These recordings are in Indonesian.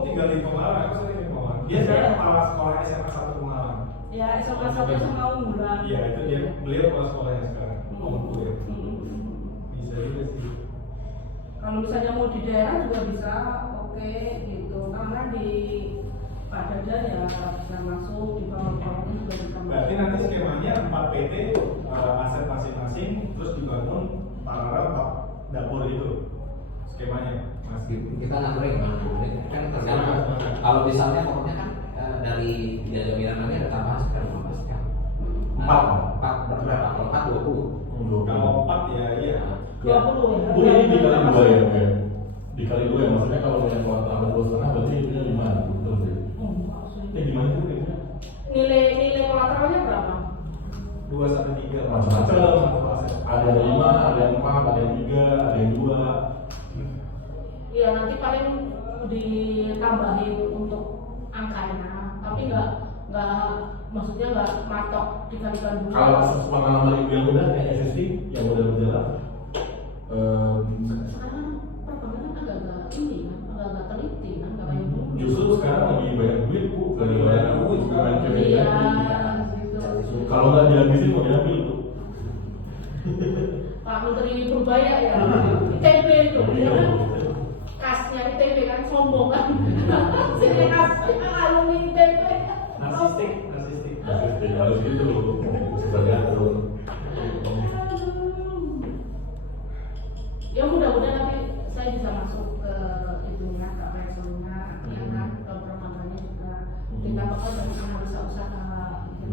tinggal di Pemalang, aku sering di Pemalang. Dia sekarang kepala sekolah SMA 1 Pemalang. Ya, SMA 1 sama unggulan. Iya, itu dia, beliau kepala sekolahnya sekarang. Ya. Bisa juga sih. Kalau misalnya mau di daerah juga bisa, oke gitu. Karena di Pak Dada ya bisa masuk, di bawah-bawahnya juga bisa masuk. Berarti nanti skemanya 4 PT, aset masing-masing, terus dibangun paralel 4 dapur itu skemanya. Kita ngatur gimana dulu kan tergantung. Kalau misalnya pokoknya kan dari tidak jaminan nanti ada tambahan sekitar 15 kan. 4 berapa? Kalau 4 20. Kalau 4 ya iya. 20 ya. Bu ini dikali 2 ya, Bu ya? Dikali 2 ya, maksudnya kalau yang kalau tambah 2,5 berarti itu 5 betul ya? Ini gimana tuh kayaknya? Nilai kolateralnya berapa? 213 Macam-macam. Ada yang 5, ada yang 4, ada yang 3, ada yang 2. Iya nanti paling ditambahin untuk angkanya, tapi nggak maksudnya nggak matok dikalikan dulu. Kalau pengalaman ibu yang udah kayak SSD yang udah berjalan, Sekarang perkembangan agak-agak ini kan, agak-agak teliti kan, nggak kayak dulu. justru sekarang lebih banyak duit bu dari banyak duit sekarang Iya, gitu. gitu. Kalau nggak dihabisin mau diambil tuh. Pak Menteri Purbaya ya, ITB itu, dia kan kasnya ITB kan sombong kan, sini kasnya alumni ITB. narsistik. Harus gitu sebagai turun. Ya mudah-mudahan nanti saya bisa masuk ke itunya, ke resunya, ya kan, ke permagangannya juga. Kita bakal bersama usaha-usaha gitu.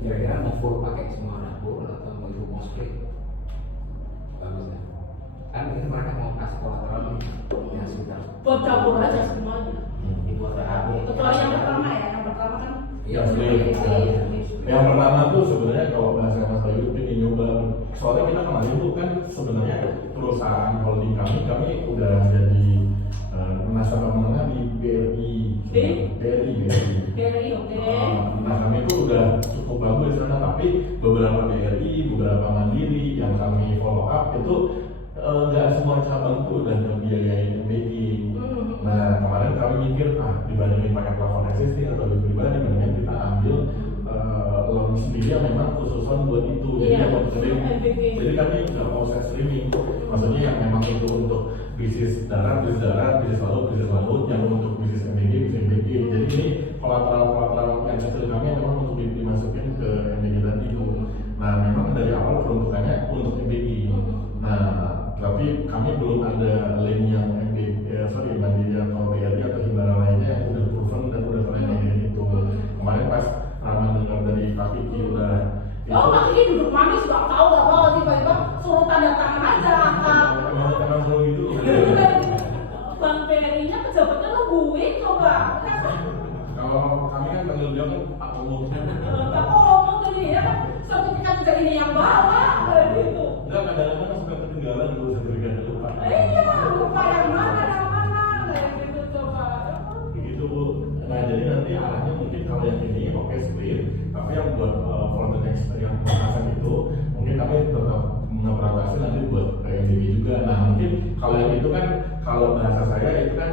Kira-kira mau full pakai semua dapur atau mau ibu mau split? Bagus ya. Kan mungkin mereka mau kasih kolateral yang sudah. Buat dapur aja semuanya. Buat dapur. Kecuali yang pertama ya, yang pertama kan. Yang yang pertama tuh sebenarnya kalau bahasa Mas Bayu ini nyoba, soalnya kita kemarin tuh kan sebenarnya perusahaan holding kami udah jadi nasabah menengah di BRI. BRI oke. Nah kami itu udah cukup bagus sana, tapi beberapa BRI, beberapa Mandiri yang kami follow up itu nggak semua cabang tuh udah membiayain MBG. Nah kemarin kami mikir dibandingin pakai platform existing atau pribadi, mendingan kita ambil loan sendiri yang memang khususan buat itu. Iya, Jadi kami nggak mau set streaming, maksudnya yang memang itu untuk bisnis darat, bisnis laut, yang untuk bisnis MBG. Jadi ini kolateral yang kecil kami memang untuk dimasukin ke MBG tadi itu. Nah memang dari awal peruntukannya untuk MBG. Nah tapi kami belum ada lane yang Mandiri atau BRI atau Himbara lainnya yang udah proven dan udah pernah ngadain itu. Kemarin pas Rahman dengar dari Pak Kiki udah Oh, Pak Kiki duduk manis, gak tahu tiba-tiba suruh tanda tangan aja. emang selalu gitu. Bang BRI-nya pejabatnya nungguin coba. Kalau kami kan panggil dia kan Pak Umum. Kamu ngomong tadi ya kan, sertifikat kerja ini yang bawa gitu. Enggak, kadang-kadang kan suka ketinggalan dulu sertifikat lupa. Iya, lupa yang mana kayak gitu coba. Begitu Bu. Nah jadi nanti arahnya mungkin kalau yang ini oke split, tapi yang buat for the next yang pembahasan itu mungkin kami tetap mengevaluasi nanti buat PNBG juga. Nah mungkin kalau yang itu kan kalau bahasa saya itu kan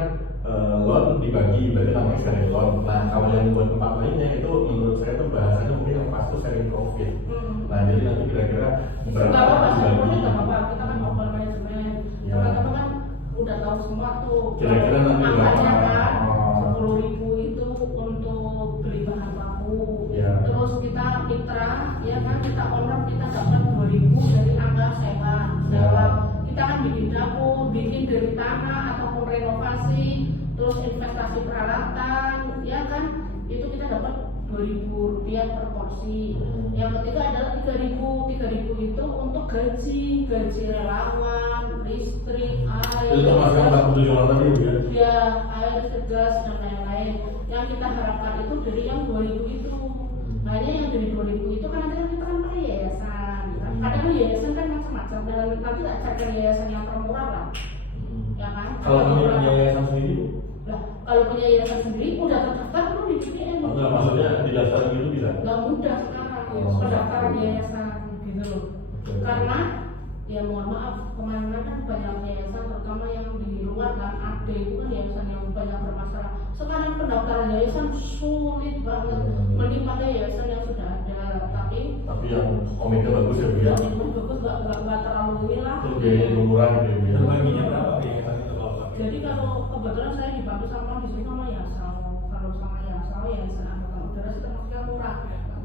loan dibagi, berarti namanya sharing loan. Nah kalau yang buat tempat lainnya itu menurut saya tuh bahasanya mungkin yang pas tuh sharing profit. Nah jadi nanti kira-kira Gak apa-apa, gak apa-apa, kita kan open management. Teman-teman kan udah tahu semua tuh. Kira-kira nanti angkanya berapa? kan 10.000 itu untuk beli bahan baku. Terus kita mitra, ya kan kita owner kita dapat 2.000 dari angka sewa. Kita kan bikin dapur, bikin dari tanah ataupun renovasi, terus investasi peralatan, ya kan itu kita dapat Rp2.000 per porsi. Yang ketiga adalah 3.000 itu untuk gaji relawan, listrik, air. itu termasuk yang 47 orang tadi ya? Ya, air, gas dan lain-lain. Yang kita harapkan itu dari yang 2.000 itu. Hanya yang dari 2.000 itu kan nanti kita kan pakai yayasan. Kadang kan yayasan kan macam-macam dan nanti tak cari yayasan yang termurah lah. Ya kan? Kalau punya yayasan sendiri Bu? Lah, kalau punya yayasan sendiri udah terdaftar belum di BPN? Enggak, maksudnya di daftar gitu bisa? Nggak mudah sekarang pendaftaran yayasan gitu loh. Karena ya mohon maaf kemana kan banyak yayasan terutama yang di luar kan ada itu kan yayasan yang banget. Mending pakai yayasan yang sudah ada, tapi yang komitnya bagus ya Bu ya. bagus nggak terlalu ini lah. Terus biayanya murah gitu ya Bu ya. Terbaginya berapa yayasan itu kalau pakai? Jadi kalau kebetulan saya dibantu sama di sini sama Yasal, kalau sama Yasal yayasan angkatan udara sih termasuknya murah ya kan.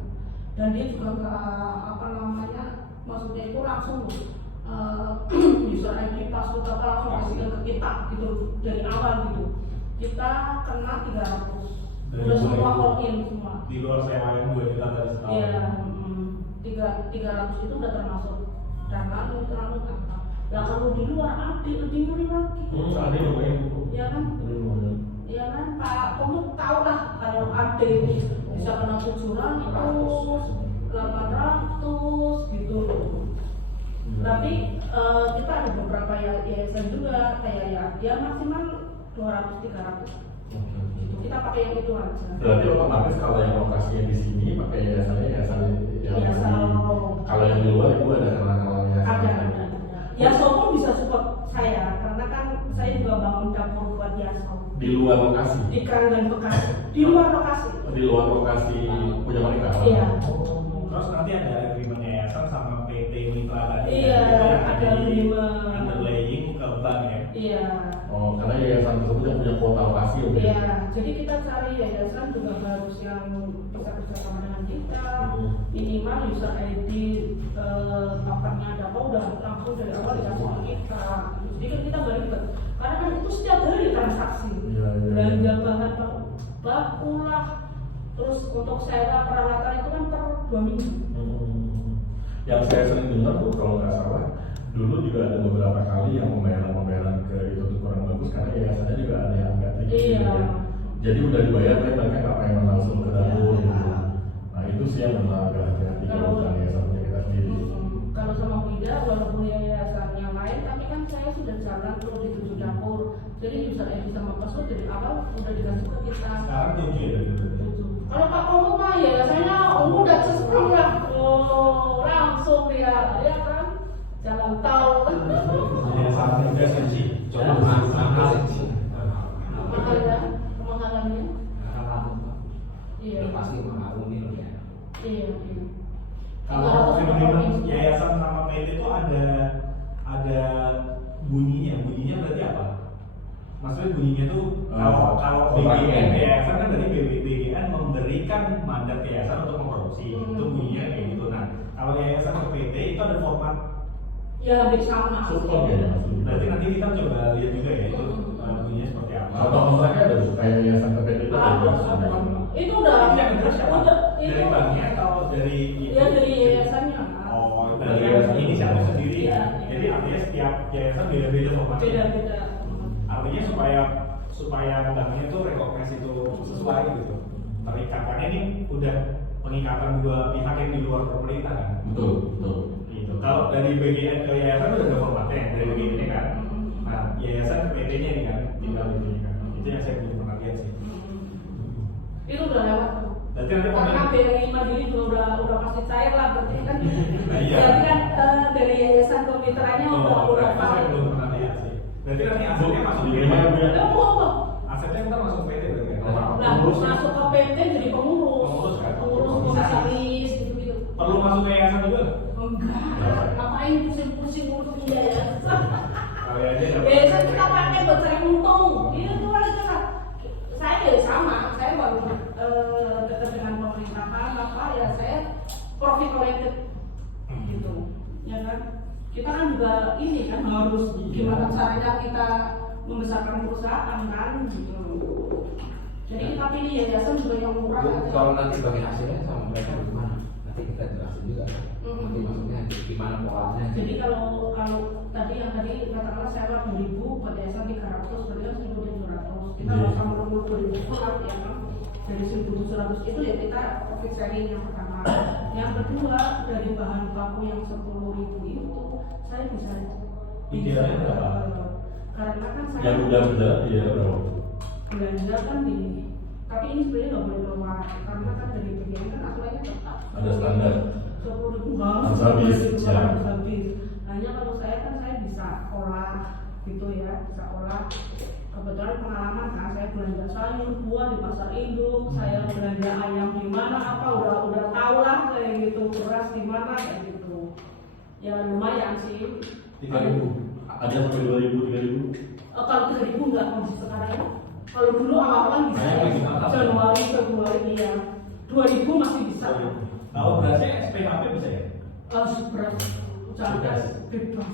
Dan dia juga nggak apa namanya, maksudnya itu langsung user ID password apa langsung kasihkan ke kita gitu dari awal gitu. Kita kena 300, udah semua login semua. Di luar sewa yang 2 juta tadi setahun. Iya, 300 itu udah termasuk dan lalu terlalu apa? Nah kalau di luar lebih ngeri lagi. Ada yang lumayan Bu. Ya kan? Ya kan Pak, kamu tahu lah kalau ada bisa kena 700, 800 gitu loh. Tapi kita ada beberapa yayasan juga kayak ya maksimal 200-300 gitu. Kita pakai yang itu aja. Berarti otomatis kalau yang lokasinya di sini pakai yayasannya yayasan yang kalau yang di luar itu ada kenal-kenalnya. Ada. Ya Sopong bisa support saya karena kan saya juga bangun dapur buat Yaso Di luar lokasi. di Keranggan Bekasi. Di luar lokasi. Di luar lokasi punya mereka. Iya. Terus nanti ada agreement yayasan sama PT Mitra tadi. Iya, Itu yang ada di agreement. underlaying ke bank ya. Iya. Oh, karena yayasan tersebut yang punya kuota lokasi ya Bu. Iya. Jadi kita cari yayasan juga harus yang bisa bersama dengan kita. Minimal user ID pakarnya ada apa udah langsung dari awal dikasih ke kita. Jadi kan kita balik karena kan itu setiap hari transaksi. Belanja bahan baku lah. Terus untuk sewa peralatan itu kan per 2 minggu. Yang saya sering dengar tuh kalau nggak salah dulu juga ada beberapa kali yang pembayaran ke itu tuh kurang bagus karena yayasannya juga ada yang nggak tinggi. Iya. Gitu ya. Jadi udah dibayar tapi mereka nggak pengen langsung ke dapur gitu. Nah itu sih yang memang agak hati-hati kalau bukan yayasan punya kita sendiri. Kalau sama Wida walaupun yayasan yang lain tapi kan saya sudah jalan terus di 7 dapur. Jadi user ID sama password dari awal udah dikasih ke kita. Sekarang 7 ya gitu. Kalau Pak Komo mah yayasannya udah cesprong lah. Oh, langsung dia ya kan jalan tol. Yayasan juga sih. Coba mahal sih. Kemahalannya. Iya. Udah pasti mahal ini loh ya. Iya. Kalau agreement yayasan sama PT itu ada bunyinya berarti apa? Maksudnya bunyinya tuh kalau BGN yayasan kan berarti BGN memberikan mandat yayasan untuk memproduksi itu bunyinya kayak gitu. Nah kalau yayasan ke PT itu ada format Ya hampir sama. Support ya maksudnya. berarti nanti kita coba lihat juga ya itu bunyinya seperti apa. Contoh kontraknya ada Bu, kayak yayasan KPD itu ada. Itu udah Ini yang bener siapa? itu Dari banknya atau dari ya dari yayasannya. Oh, dari yayasan ini siapa sendiri? Iya. Jadi artinya setiap yayasan beda-beda formatnya. Beda-beda. Artinya supaya banknya tuh rekomendasi itu sesuai gitu. Perikatannya ini udah pengikatan dua pihak yang di luar pemerintah kan. Betul. Gitu. Kalau dari BGN ke yayasan udah ada formatnya dari BGN kan. Nah, yayasan ke PT-nya ini kan tinggal ini kan. Itu yang saya belum pernah lihat sih. Itu udah lewat tuh. Berarti nanti Karena BRI Mandiri juga udah pasti cair lah berarti kan. Nah, iya. Berarti kan dari yayasan kemitraannya udah saya valid. belum pernah lihat sih. Berarti nanti asetnya masuk Di PT. mana Bu ya? Asetnya kita masuk PT berarti kan. Nah, masuk ke PT jadi pengurus, Pengurus kan? komisaris gitu-gitu. Perlu masuk ke yayasan juga? Enggak, ngapain pusing-pusing ngurusin yayasan? Kali aja dapat. Biasa kita pakai buat cari untung. Itu aja kan. Saya ya sama, saya baru dekat dengan pemerintahan apa ya saya profit oriented gitu, ya kan? Kita kan juga ini kan harus gimana caranya kita membesarkan perusahaan kan gitu. Jadi kita pilih yayasan juga yang murah. Bu, aja. kalau nanti bagi hasilnya sama mereka bagaimana? Nanti kita jelasin juga. Nanti maksudnya gimana polanya? Jadi kalau tadi yang tadi katakanlah saya 2.000 buat yayasan 300 berarti kan 1.700. Kita harus sama 2.000 surat ya kan. Dari 1.700 itu ya kita profit sharing yang pertama. Yang kedua dari bahan baku yang 10.000 itu saya bisa Idealnya berapa? Karena kan saya Yang udah berjalan ya berapa? belanja kan di tapi ini sebenarnya nggak boleh keluar karena kan dari BGN kan aturannya tetap Ada standar. 10.000 harus Harus habis, ya. harus habis. Hanya kalau saya kan saya bisa olah gitu ya, bisa olah. Kebetulan pengalaman kan, saya belanja sayur, buah di pasar induk, saya belanja ayam di mana apa udah tahu lah kayak gitu, beras di mana kayak gitu. Ya lumayan sih. 3.000. Ada yang sampai 2.000, 3.000. Kalau 3.000 enggak kondisi sekarang ya. Kalau dulu awal-awal bisa ya, Januari, Februari iya. 2.000 masih bisa. Kalau berasnya SPHP bisa ya? Beras, cadas, bebas.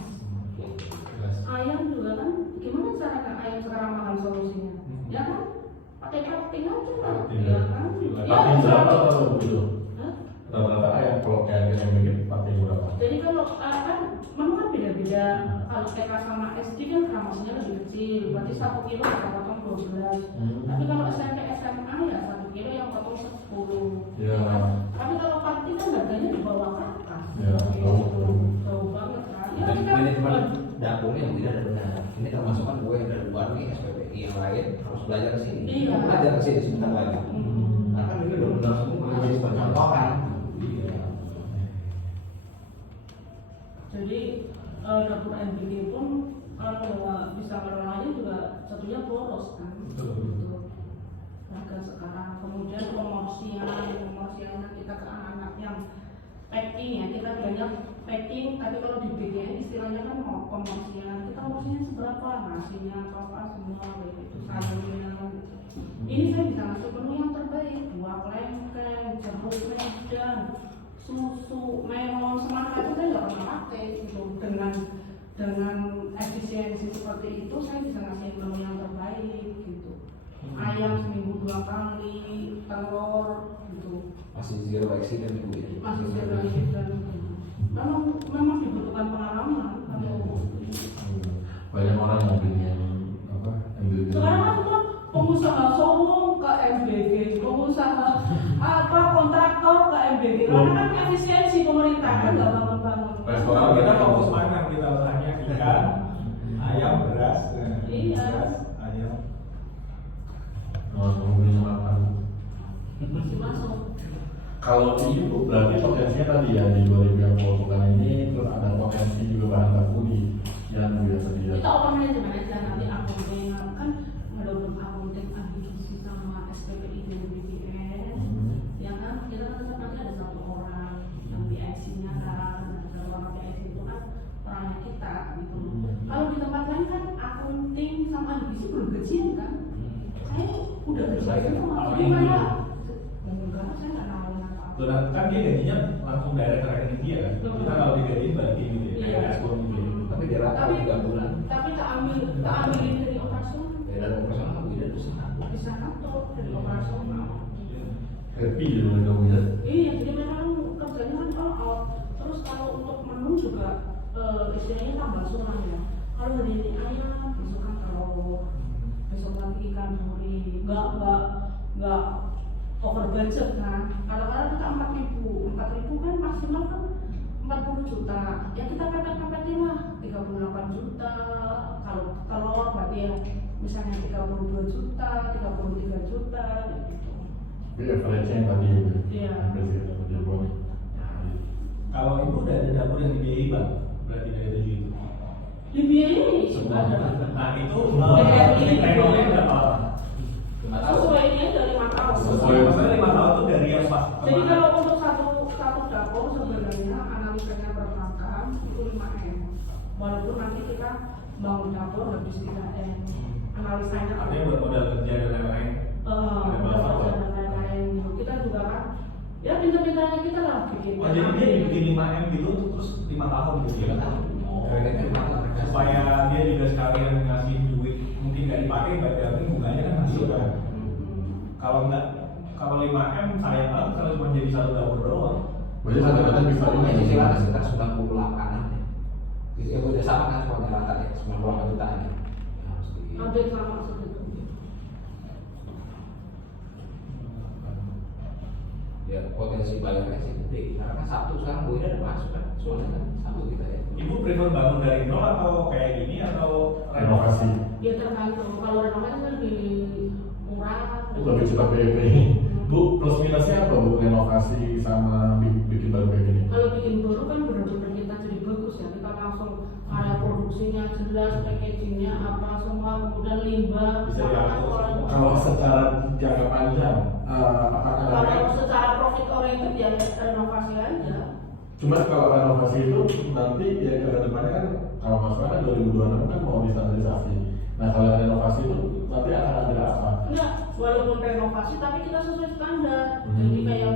Ayam juga kan, gimana caranya ayam sekarang mahal solusinya? Ya kan, pakai cutting aja lah. Ya kan? Pakai berapa atau begitu? Rata-rata ayam kalau kayak yang bikin pakai berapa? Jadi kalau kan menu kan beda-beda. Kalau TK sama SD kan gramasinya lebih kecil, berarti 1 kilo kita potong 12. Tapi kalau SMP SMA ya 1 kilo yang potong 10. Ya. Tapi kalau pati kan harganya di bawah ke atas. Ya, Jauh banget kan. Ya, Dan kita- manajemen dapurnya yang tidak ada benar. Ini termasuk kan gue yang dari luar nih SPPI yang lain harus belajar ke sini. Iya. Belajar ke sini sebentar lagi. Karena kan ini udah benar semua jadi percontohan. Jadi dapur NBG pun kalau bisa ngelolanya juga satunya boros kan. Betul. Harga sekarang. Kemudian pemorsiannya kita ke anak-anak yang packing ya, kita banyak packing, tapi kalau di BGN istilahnya kan mau pemorsian. Kita porsinya seberapa, nasinya, apa semua kayak gitu, sayurnya. Ini saya bisa ngasih menu yang terbaik, buah klengkeng, jeruk medan, susu, melon, semua itu saya nggak pernah pakai gitu. Dengan efisiensi seperti itu saya bisa ngasih menu yang terbaik gitu. Ayam seminggu 2 kali, telur gitu. Masih zero accident ibu ya. Masih zero accident. Memang dibutuhkan pengalaman kalau Banyak orang yang bikin apa? MBG. sekarang kan semua pengusaha sombong ke MBG, pengusaha kontraktor ke MBG. Karena kan efisiensi pemerintah kan nggak bangun-bangun. Restoran Kita fokus mana? Kita usahanya ikan, ayam, beras, Iya. beras, ayam. Ngomongin makan. Masih masuk. Kalau ini Bu, berarti potensinya tadi ya di 2000 yang bukan ini terus ada potensi juga bahan baku di yang biasa dia. Kita open manajemen aja nanti akunting kan ada akunting ahli gizi sama SPPI dan BPN. Ya kan kita kan tetap nanti ada 1 orang yang PIC-nya kan, ada orang PIC itu kan orangnya kita gitu. Kalau di tempat lain kan akunting sama ahli gizi belum gajian kan? Saya udah gajian sama gimana? Enggak, saya nggak nawarin apa-apa. Tuh, kan dia gajinya langsung direct ke rekening dia kan. Kita kalau digajiin bagi gitu ya, kayak Iya. ekspor gitu. Tapi dia rata 3 bulan. Tapi tak ambilin dari operasional, Dan operasional tidak bisa. bisa kantor dari operasional. Happy di luar kamu ya. Iya, jadi memang kerjanya kan all out. Terus kalau untuk menu juga istilahnya tambah suram ya. Kalau hari ini ayam, besok kan telur, besok lagi ikan duri. Nggak over budget kan. Kadang-kadang kita 4.000 kan maksimal kan 40 juta. Ya kita pepet-pepetin lah 38 juta. Kalau telur berarti ya misalnya 32 juta, 33 juta gitu. Jadi average-nya yang tadi ya. Iya. Average-nya tadi ya, Bang. Kalau ibu udah ada dapur yang dibiayai bang, berarti dari 7 itu. Dibiayai Semuanya. Nah itu Dibiayai. teknologinya berapa lama? 5 tahun. sesuai ini dari 5 tahun. Maksudnya 5 tahun itu dari yang pas. Jadi kalau untuk satu dapur sebenarnya analisanya per makan itu 5M. Walaupun nanti kita bangun dapur habis 3M. Analisanya Artinya buat modal kerja dan lain-lain. dan lain-lain gitu. Kita juga kan ya pintar-pintarnya kita lah bikin. Oh jadi dia dibikin 5M gitu terus 5 tahun gitu ya? 5 tahun. Kreditnya 5 tahun. Supaya dia juga sekalian ngasih duit mungkin nggak dipakai, berarti bunganya kan masuk kan. Kalau nggak, kalau 5M sayang banget kalau cuma jadi 1 dapur doang. Berarti satu-satu bisa Ini ini cicilan sekitar 98-an ya. Itu ya udah sama kan semuanya rata ya, 98 jutaan ya. Harus di Hampir sama segitu. ya potensi bayarnya sih gede. Karena kan Sabtu sekarang Bu Ida ada masuk kan, soalnya kan Sabtu kita ya. Ibu prefer bangun dari nol atau kayak gini atau renovasi. Ya tergantung. Kalau renovasi kan lebih murah. Lebih cepat PDP. Bu, plus minusnya apa Bu renovasi sama bikin baru kayak gini? Kalau bikin baru kan benar-benar kita jadi bagus ya. Kita langsung area produksi produksinya jelas, packagingnya apa semua, kemudian limbah. Bisa diatur. Kalau secara jangka panjang, apakah Kalau secara profit oriented ya renovasi aja. cuma kalau renovasi itu nanti ya ke depannya kan kalau nggak salah kan 2026 kan mau distandarisasi. Nah kalau renovasi itu nanti akan ada apa? Enggak, walaupun renovasi tapi kita sesuai standar. Jadi kayak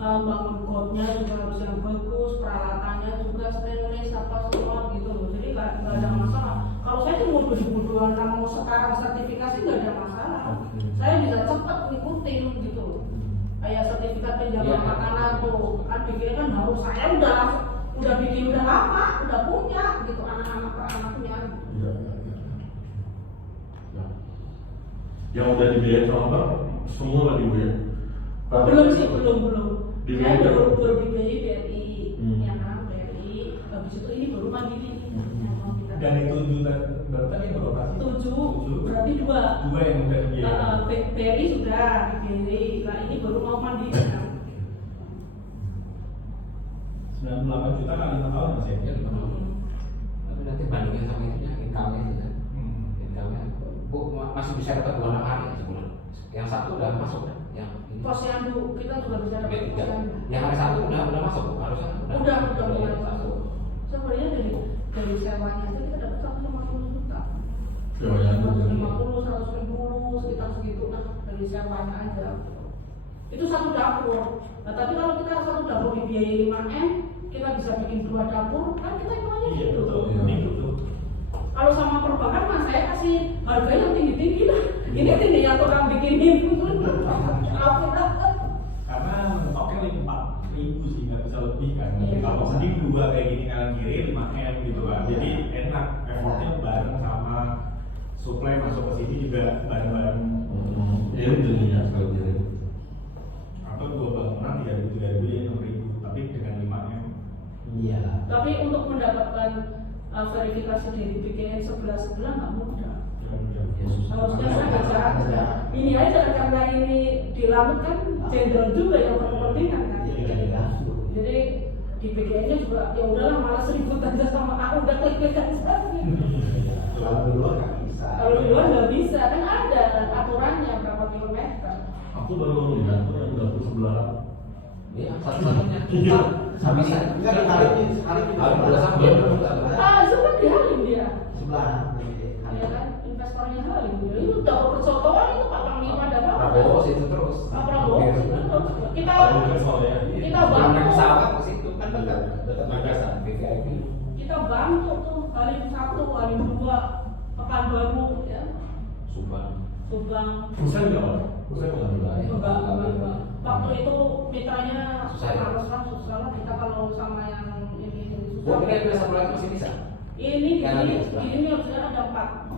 bangun kotnya juga harus yang bagus, peralatannya juga stainless apa semua gitu loh. Jadi nggak ada masalah. Kalau saya tuh mau 2026 mau sekarang sertifikasi nggak ada masalah. Saya bisa cepat ngikutin gitu loh. Kayak sertifikat penjaga makanan tuh kan bikinnya kan harus saya udah bikin udah lama, udah punya gitu anak-anak per anaknya. Iya. Ya. Yang udah dibiayain owner semua lagi bu ya? Belum sih, belum. Saya Dibiayai baru dibiayai BRI, ya kan BRI. Habis itu ini baru mandiri. Dan itu juga berapa nih beroperasi? 7, berarti 2. Dua yang udah dibiayai. BRI sudah dibiayai, nah ini baru mau mandiri kan. 98 juta kali 5 tahun Mas ya? Ya, tapi nanti bandingin sama itunya, income-nya itu kan. Income-nya, Bu masih bisa dapat 26 hari ya sebulan. Yang satu udah masuk kan? Yang ini. Posyandu kita juga bisa dapat B3. posyandu. Yang hari satu udah masuk Bu, harusnya Udah mulai masuk. Sebenarnya dari sewanya aja kita dapat 150 juta. Sewanya 150, 160, sekitar segitu lah dari sewanya aja. Itu satu dapur. Nah, tapi kalau kita satu dapur dibiayai 5M, kita bisa bikin 2 dapur, kan kita hitungannya Iya gitu. betul, ini betul. Kalau sama perbankan mas saya kasih harga yang tinggi-tinggi lah. Ini tinggi yang tukang bikinin. Karena mentoknya 4.000 sih, nggak bisa lebih kan. Iya. Kalau mending 2 kayak gini kanan kiri 5M gitu kan. Jadi enak, effortnya bareng sama supply masuk ke sini juga bareng-bareng. Ini jadinya kalau jadi. Atau 2 bangunan 3.000 ya 6.000, tapi dengan 5M. Iya. Tapi untuk mendapatkan verifikasi dari BKN 11 nggak mudah. Harusnya saya aja. Ini aja karena ini dilamut kan jenderal juga yang berkepentingan kan. Jadi di BKN-nya juga ya udahlah malas ribut aja sama aku udah klik-klik aja. Kalau di luar nggak bisa. Kalau di luar nggak bisa kan ada aturannya berapa kilometer. Aku baru lihat tuh yang dapur sebelah. Iya, satu-satunya. Sama saya. Enggak dikaliin sekali Harus bersama. Itu kan di Halim dia. sebelah. Ya kan investornya Halim dia. Itu dapur persotoan itu Pak Panglima ada apa? Prabowo situ terus. Pak Prabowo kita Yang bantu. pesawat ke situ kan dekat Makassar, VVIP. Kita bantu tuh Halim 1, Halim 2, Pekanbaru ya. Subang. Pusat nggak apa? Pusat nggak Enggak. Waktu itu mitranya Susah ya? susah lah kita kalau sama yang ini Buat susah. kita satu lagi masih bisa. Ini Yang lagi sebelah. ini harusnya ada 4.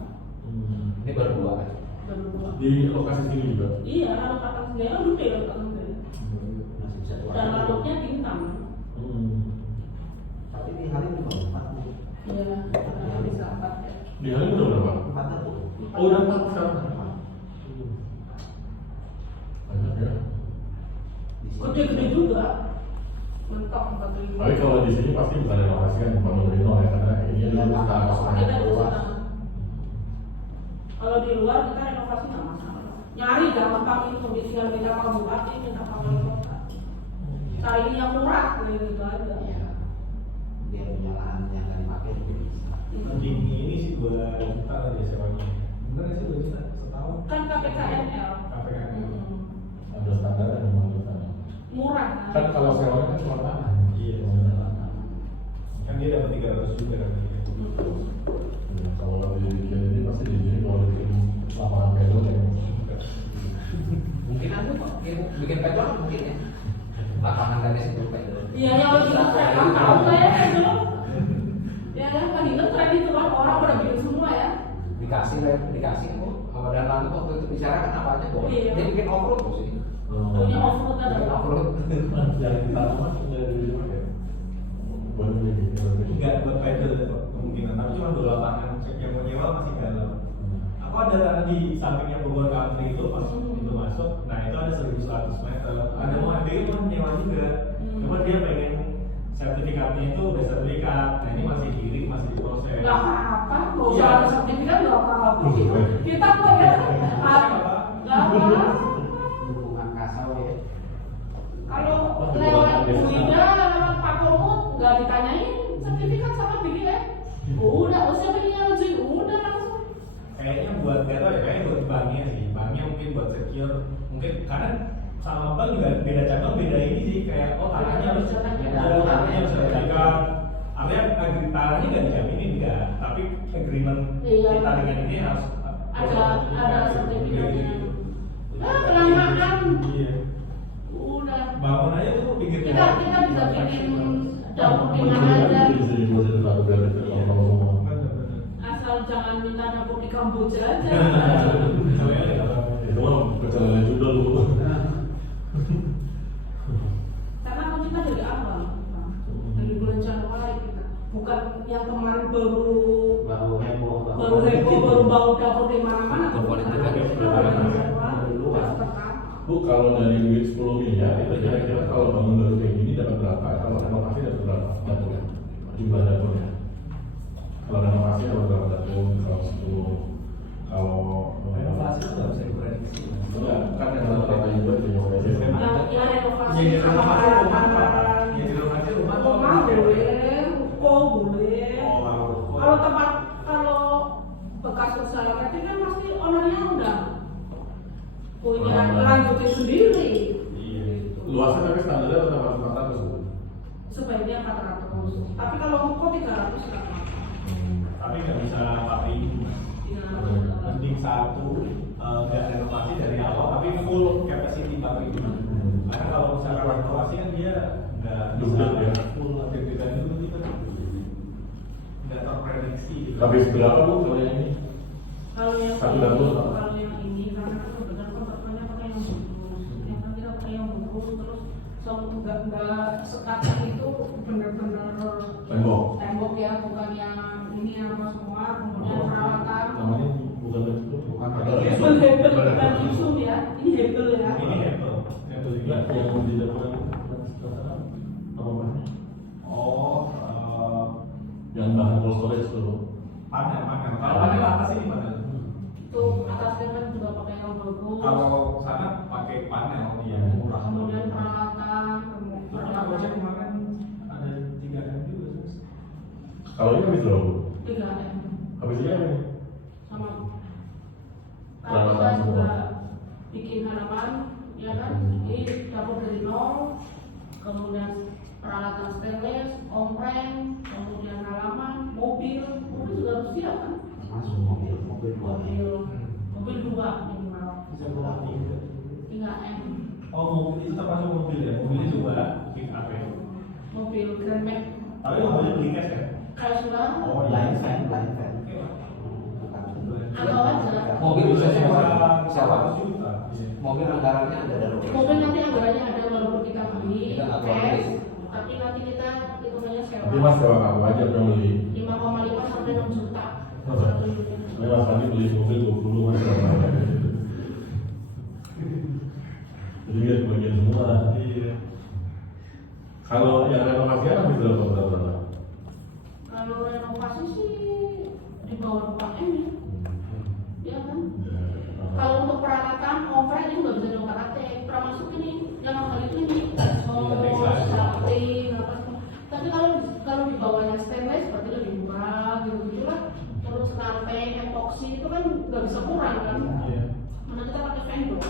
Ini baru 2 kan. Baru 2. Di lokasi sini juga. Iya, lalu kata sendiri kan gede loh kata sendiri. Masih bisa dua. Dan lautnya bintang. Tapi di hari cuma 4 nih. Iya, bisa 4 ya. Di hari udah berapa? 4 tuh. Oh udah 4 sekarang. Banyak ya. Gede-gede juga. Mentok 45. Tapi kalau di sini pasti bukan renovasi kan bangun dari nol ya karena ini dulu kita kosongnya Kita keluar. bisa. Kalau di luar kita renovasi nggak masalah. Nyari gampang itu, tinggal minta Pak Bupati, minta Pak Wali Kota. Cari ini yang murah, gitu aja. Iya. Biar punya lahan yang nggak dipakai juga bisa. Mending ini sih 2 juta lah dia sewanya. Bener sih 2 juta setahun. Kan KPKNL. KPKN. Ada standar dan memang ada standar. Murah Kan kalau sewanya kan cuma tanah. Iya. Kan dia dapat 300 juga kan. Ya, kalau lagi bikin ini pasti di sini kalau bikin lapangan pedal ya. Mungkin aku bikin pedal mungkin ya. Lapangan tenis itu pedal. Iya, yang lagi ngetren kan tahu saya itu. Ya kan lagi ngetren itu kan orang pada bikin semua ya. Dikasih aku. Dan lalu waktu itu bicara kan apa aja boleh. Iya. Dia bikin off-road di sini. Punya off-road ada. Bikin off-road. Yang kita rumah dari rumah ya. Boleh gitu. Enggak buat pedal kemungkinan, tapi cuma 2 lapangan cek yang mau nyewa masih dalam. Aku ada tanah di sampingnya Bogor Country itu pas itu masuk, nah itu ada 1.100 meter. Ada mau MBI mau nyewa juga, cuma dia pengen sertifikatnya itu udah sertifikat. Nah ini masih dikirim, masih diproses. Nggak apa-apa, nggak usah Iya. ada sertifikat nggak apa-apa. Kita kok ya, nggak apa. Hubungan kasau ya. Kalau lewat Bu Ida, lewat Pak Komut, nggak ditanyain sertifikat sama BDM. Udah, siapa yang ngajuin? Udah langsung. Kayaknya buat gak tau ya, kayaknya buat banknya sih. Banknya mungkin buat secure, mungkin karena sama bank juga beda cabang, beda ini sih. Kayak tanahnya harus tanahnya harus sertifikat. Artinya tanahnya nggak dijaminin enggak, tapi agreement Iya. kita dengan ini harus Ada sertifikatnya. Kelamaan. Iya. Udah. Bangun aja tuh pinggir Kita bisa bikin dapur di mana aja. Bisa dibuat satu dari kalau Asal jangan minta dapur di Kamboja aja. itu mah perjalanan juga lu. Karena kan kita dari awal, dari bulan Januari kita. Bukan yang kemarin baru heboh baru bangun dapur di mana-mana. Politik kan Dari luar. Bu, kalau dari duit 10 miliar itu kira-kira kalau bangun baru kayak gini dapat berapa? Kalau renovasi dapat berapa? Dapurnya? Jumlah dapurnya? Kalau renovasi dapat berapa dapur? Kalau 10, kalau Renovasi itu nggak bisa diprediksi. enggak, kan yang rata-rata juga di Indonesia. Ya renovasi. Jadi renovasi rumah apa? Jadi renovasi rumah atau Rumah boleh, ruko boleh. Kalau tempat bekas usaha berarti kan pasti ownernya udah punya lanjutin sendiri. Iya. Luasnya tapi standarnya tetap 400 Bu. Sebaiknya 400. Tapi kalau ruko 300 nggak apa-apa. Tapi nggak bisa 4.000. Ya, Mending satu nggak renovasi dari awal, tapi full capacity 4.000. Karena kalau misalkan renovasi kan dia nggak bisa Duduk ya. full aktivitas itu kita nggak terprediksi. Habis berapa Bu kalau yang ini? Kalau yang Satu ini, dapur. kalau yang ini karena kan kebetulan kontraktornya pakai yang bagus, yang kan kita pakai yang bagus terus nggak sekatnya itu bener-bener tembok ya, bukan yang ini apa semua, kemudian peralatan. Namanya bukan itu. bukan Hebel bukan visum ya, ini hebel ya. Ini Apple, Apple juga. Enggak, yang di depan apa namanya? Oh, Yang bahan cold storage itu. panel. Kalau panel atas ini panel. Itu atasnya kan juga pakai yang bagus. Kalau sana pakai panel dia murah. Kemudian peralatan, Karena aku cek kemarin ada 3M juga. Kalau ini habis berapa Bu? 3M Habisnya apa ini? sama. Kalau Peralatan kita semua. juga bikin halaman, ya kan? Ini dapur dari nol, kemudian peralatan stainless, ompreng, kemudian halaman, mobil juga harus siap kan? masuk mobil dua Mobil 2 minimal. Bisa buat 3M. Oh, mobil itu termasuk mobil ya? Mobilnya juga pick up ya? Mobil Grand Max. Tapi mobilnya beli cash ya? Kayak sudah. Oh, lain fan bukan. Atau aja. Mobil bisa sewa. Sewa. Juta. Mobil anggarannya ada dalam. Mobil nanti anggarannya ada walaupun kita beli Kita nggak cash, beli. tapi nanti kita hitungannya sewa. Nanti Mas sewa kamu aja yang beli. 5,5 sampai 6 juta. Ini Mas Fandi beli mobil 20 Mas sewa aja. Jadi biar kebagian semua. Iya. Kalau yang renovasi kan habis berapa? Kalau renovasi sih di bawah 4M ya. Ya kan? Kalau untuk peralatan offline itu nggak bisa diangkat-angkat. Termasuk ini yang mahal itu ini lighting apa semua. Tapi kalau di bawahnya stainless berarti lebih murah gitu lah. Terus nampeng, epoxy itu kan nggak bisa kurang kan? Iya. Mana kita pakai vendor.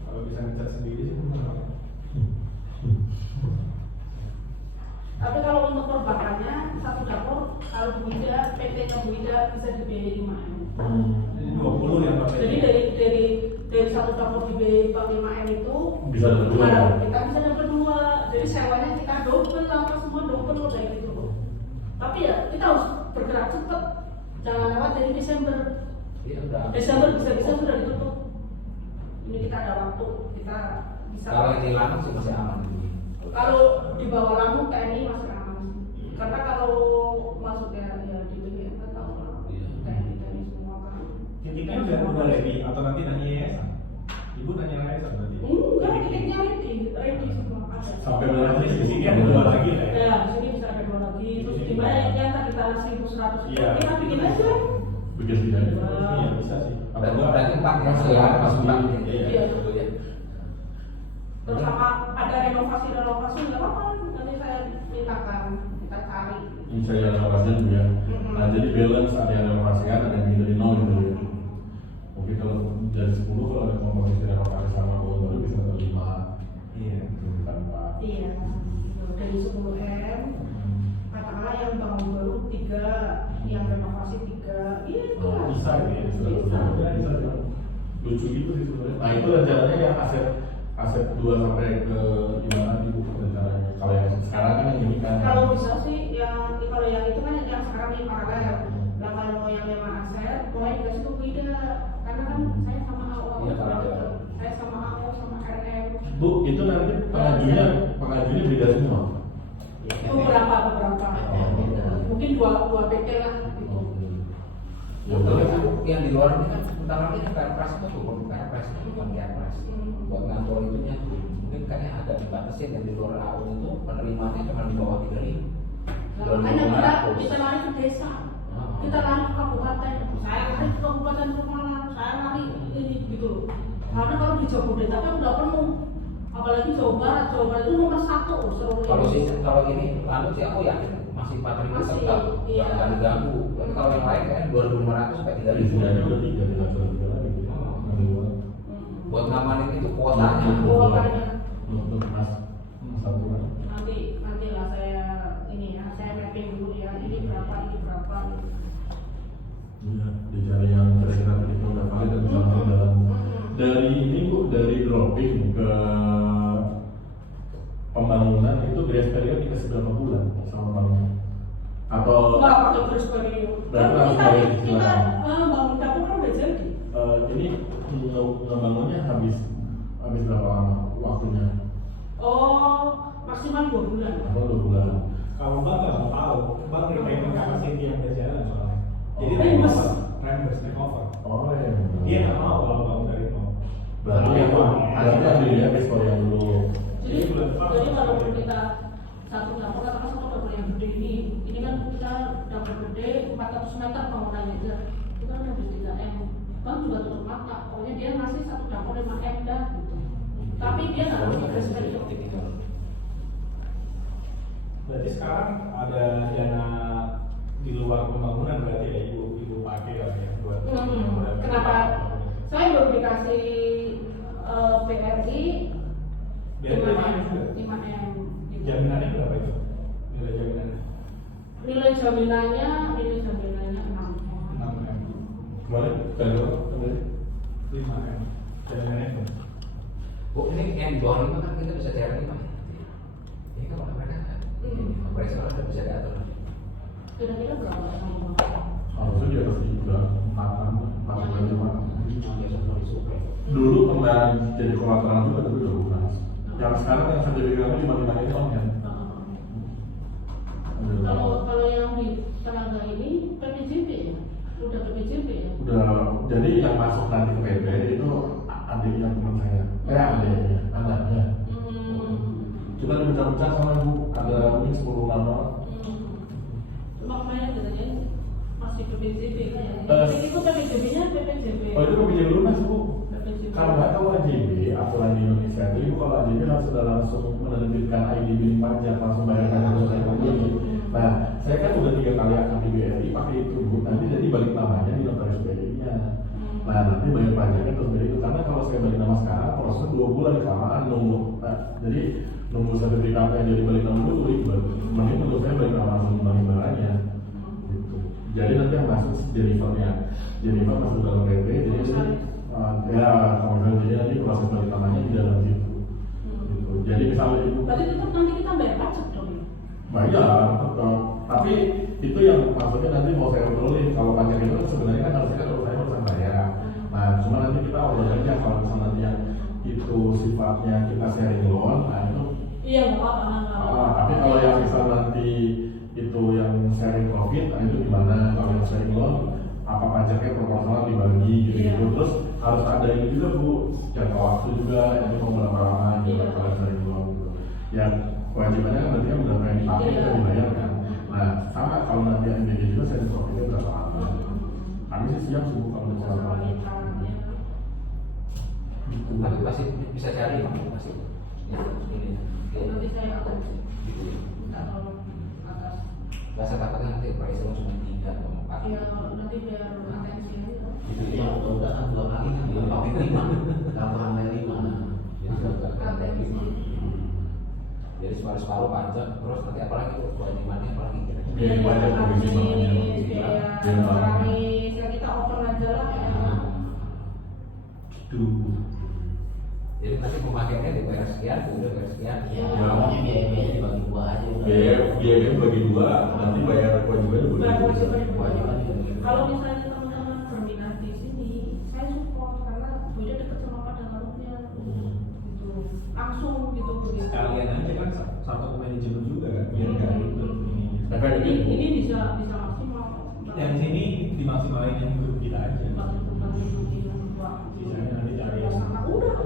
Kalau bisa ngecat sendiri sih murah. Tapi kalau untuk perbakannya satu dapur kalau Bu Ida, PT-nya Bu Ida bisa dibiayai 5M. Jadi 20 yang pakai. Jadi dari satu dapur dibiayai 5M itu Bisa dapat dua. kita bisa dapat 2. Jadi sewanya kita double apa semua double kayak gitu. Tapi ya kita harus bergerak cepat. Jangan lewat dari Desember. Iya, udah. Desember bisa sudah ditutup. Ini kita ada waktu, kita bisa. Kalau ini lama sih masih aman. Kalau di bawah Lampung TNI masih aman. Karena kalau masuknya ya di BGM kan tahu lah. Iya. TNI semua kan. Kita udah ready atau nanti nanya yayasan? Ibu nanya-nanya sama berarti. Enggak, titiknya ready semua ada. Sampai berapa Di sih? sini ada 2 lagi lah. Ya, di sini bisa ada 2 lagi. Terus gimana yang tadi kita 1.100 itu, Iya. kita bikin aja. Bikin tidak? Iya bisa sih. Apa enggak? Berarti 4 ya, Masih ada, masih empat. di- Iya. Betul ya. Terus sama ada renovasi nggak apa-apa, nanti saya mintakan, kita cari. Ini saya renovasi dulu ya. Nah jadi balance ada yang renovasikan, ada yang bikin dari nol gitu ya. Mungkin kalau dari 10 kalau ada komposisi renovasi sama tahun baru bisa ke 5. Iya. Itu bukan 4. Iya, dari 10M, katakanlah yang bangun baru 3, yang renovasi 3, iya itu lah. Bisa ya, Bisa. Lucu gitu sih sebenarnya. Nah itu rencananya yang aset 2 sampai ke gimana ibu rencananya? Kalau yang sekarang kan yang ini kan. Kalau bisa sih, kalau yang itu kan yang sekarang ini paralel. Nah kalau yang memang aset, mau dikasih ke beda, karena kan saya sama AO, Iya, paralel. saya sama AO sama RM. Bu itu nanti pengajunya beda semua. Beberapa. Mungkin dua PT lah gitu. Ya Kalau udah. yang di luar ini kan bentar lagi kan Perpres itu tuh, Perpres bukan Perpres. Buat ngatur itunya tuh, mungkin kayaknya agak dibatasin yang di luar AU itu penerimaannya cuma di bawah 3.000. Makanya kita lari ke desa, kita lari ke kabupaten, saya lari ke kabupaten Pemalang, saya lari ini gitu. Karena kalau di Jabodetabek kan udah penuh, apalagi Jawa Barat itu nomor 1 seluruh Kalau ini lalu sih aku yakin masih 4.000 Masih, tetap iya. nggak diganggu. Tapi kalau yang lain kan 2.500 sampai Dari sini 3.000. ada udah 3 tinggal 3 lagi. Buat ngamanin itu kuotanya. Kuotanya. Untuk mas satu kan. nanti lah saya mapping dulu ya, ini berapa. Iya, dicari yang kira-kira itu udah valid dan bisa langsung jalan. Dari ini bu, dari dropping ke pembangunan itu grace period dikasih berapa bulan sama bangunan? Atau Enggak pakai grace period. Berarti Kan langsung dari kita silakan. bangun dapur kan udah jadi. ini ngebangunnya habis berapa lama waktunya? Oh, maksimal 2 bulan. Atau 2 bulan? Kalau Bang nggak mau tahu, Bang repayment capacity yang berjalan soalnya. Jadi Reimburse. reimburse takeover. Oh ya. Dia nggak mau kalau bangun dari nol. Berarti yang kan dilihat ekspor yang dulu. Jadi kalau kita satu dapur katakan satu dapur yang gede ini kan kita dapur gede 400 meter bangunannya aja, itu kan habis 3M. Bang juga tutup mata, pokoknya dia ngasih satu dapur 5M dah gitu. Tapi dia nggak ngasih grace period. Berarti sekarang ada dana di luar pembangunan berarti ya ibu pakai lah ya buat pembangunan. Kenapa? Saya baru dikasih BRI BRI 5M juga? 5M. gitu. Jaminannya berapa itu? Nilai jaminannya? Nilai jaminannya 6M. 6M. Kemarin dari berapa? Kemarin? 5M. Jaminannya itu. Bu, ini yang di bawah 5 kan kita bisa cari 5 ya. Ini kan mereka kan. Operasional udah bisa diatur. Kira-kira berapa yang mau? Harusnya di atas 3, 4 bulan 5. Biasa dari suplai. Dulu pernah jadi kolateral juga tapi udah lunas. Yang sekarang yang sertifikatnya 55 ini on kan? Kalau yang di tenaga ini PPJB ya? Udah PPJB ya? Udah, jadi yang masuk nanti ke PP itu adiknya teman saya. Adiknya, anaknya. Kita dibincang-bincang sama ibu, ada mungkin 10 nama. Makanya katanya masih PPJB kan ya? Eh, Itu PPJB-nya PPJB. Oh itu kebijakan lunas bu. PPJB. Karena kalau AJB, aturan di Indonesia itu ibu kalau AJB sudah langsung menerbitkan ID milik pajak, langsung bayar pajak selesai begini. Nah, saya kan udah 3 kali aktif di BRI pakai itu bu. Nanti jadi balik namanya di notaris BRI-nya. Nah, nanti bayar pajaknya terus dari itu. Karena kalau saya balik nama sekarang, prosesnya 2 bulan kelamaan nunggu. Nah, jadi nunggu sertifikatnya jadi balik nama dulu ribet. Mending menurut saya balik nama langsung balik barangnya. Gitu. Jadi nanti yang masuk Jennifer-nya, Jennifer masuk dalam PP. Jadi ya, kalau jadi nanti proses balik namanya di dalam situ. Gitu. Jadi misalnya itu Berarti tetap nanti kita bayar pajak dong ya? bayar, tetap. Tapi itu yang maksudnya nanti mau saya obrolin. Kalau pajak itu sebenarnya kan harusnya kalau saya harus bayar. Nah, cuma nanti kita obrol aja kalau misalnya nanti yang itu sifatnya kita sharing loan, nah itu. Iya, nggak apa-apa. Tapi kalau yang misal nanti itu yang sharing profit, nah itu gimana? Kalau yang sharing loan, apa pajaknya proporsional dibagi gitu-gitu. Iya. Terus harus ada ini juga Bu, jangka waktu juga, ini mau berapa lama gitu, Iya. kalian dari dulu gitu. Yang kewajibannya kan berarti benar yang dipakai Iya. kita dibayar kan. Nah sama kalau nanti MBG juga saya profitnya berapa lama. Kami sih siap sih Bu kalau Sama misalnya. kita ya. Gitu. Tapi masih bisa cari masih. Ya, ini. Nanti saya akan Gitu. minta tolong atas Bahasa takutnya nanti price cuma 3 atau 4. ya nanti biar atensi aja. Itu yang udah kan 2 kali kan dia pakai 5, tambahan 5. Atensi. Jadi separuh pajak, terus nanti apalagi kewajibannya apalagi kira-kira. Biaya Biaya pajak, komisi banknya, administrasi, biaya biaya bank. notaris, ya kita open aja lah ya. Gitu. Jadi nanti pemakaiannya dibayar sekian, udah bayar sekian. Ya, pokoknya biaya-biaya dibagi 2 aja udah. Biaya bagi 2, nanti bayar kewajibannya Bukan bagi 2. kewajiban Kewajiban. Kalau misalnya teman-teman berminat di sini, saya support karena beda dekat sama Padalarutnya, gitu. Langsung gitu begitu. Sekalian aja kan satu manajemen juga kan, biar nggak ribet ini. Ini bisa maksimal. Yang sini dimaksimalin yang grup kita aja. Sisanya nanti cari yang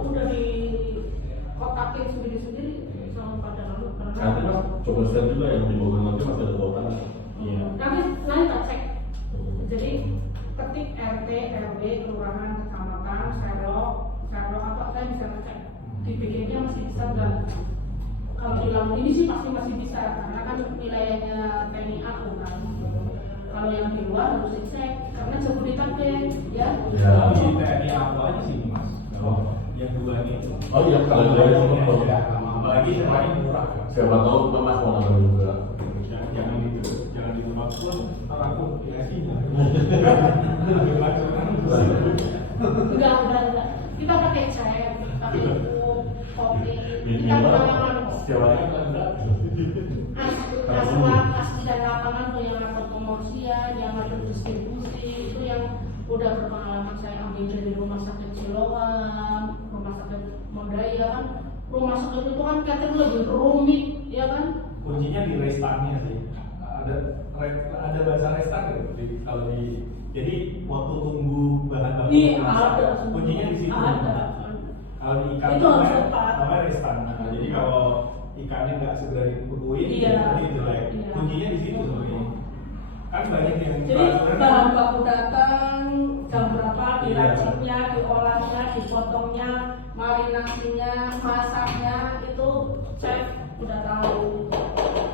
Udah di kotakin sendiri-sendiri sama Padalarut Nanti karena Mas coba share juga yang di Bogor nanti masih ada kuota. Iya. nanti kita cek. Jadi ketik RT, RW, kelurahan, kecamatan, serok apa saya bisa ngecek. Di BG-nya masih bisa nggak? Kalau di Lampung ini sih pasti masih bisa karena kan wilayahnya TNI aku kan. Kalau yang di luar harus dicek karena Jabodetabek ya. Ya. Kalau di TNI aku aja sih Mas. Kalau yang 2 ini. Oh iya, kalau dua itu Apalagi semuanya murah kan. siapa tahu Mas mau nambah juga. Jangan di tempat pun, ntar aku dikasih. Enggak. Kita pakai cek, pakai buku, kopi. Kita Minimal setiap hari kan enggak. asisten lapangan tuh yang ngatur pemorsian, yang ngatur distribusi itu yang udah berpengalaman saya ambil dari rumah sakit Siloam, rumah sakit Modaya kan. Rumah sakit itu kan catering lebih rumit, ya kan? Kuncinya di restartnya sih. Ada bahasa restart gitu kalau di jadi waktu tunggu bahan baku Iya, masak, ada. kuncinya di situ. Ada. Kalau di ikan Itu harus cepat. namanya restart. Nah, jadi kalau ikannya nggak segera dibekuin, Iya. jadi jelek. Iya. Kuncinya di situ sebenarnya. Kan banyak yang Jadi peraturan bahan baku datang jam berapa, Iya. diraciknya, diolahnya, dipotongnya, marinasinya, masaknya itu chef udah tahu.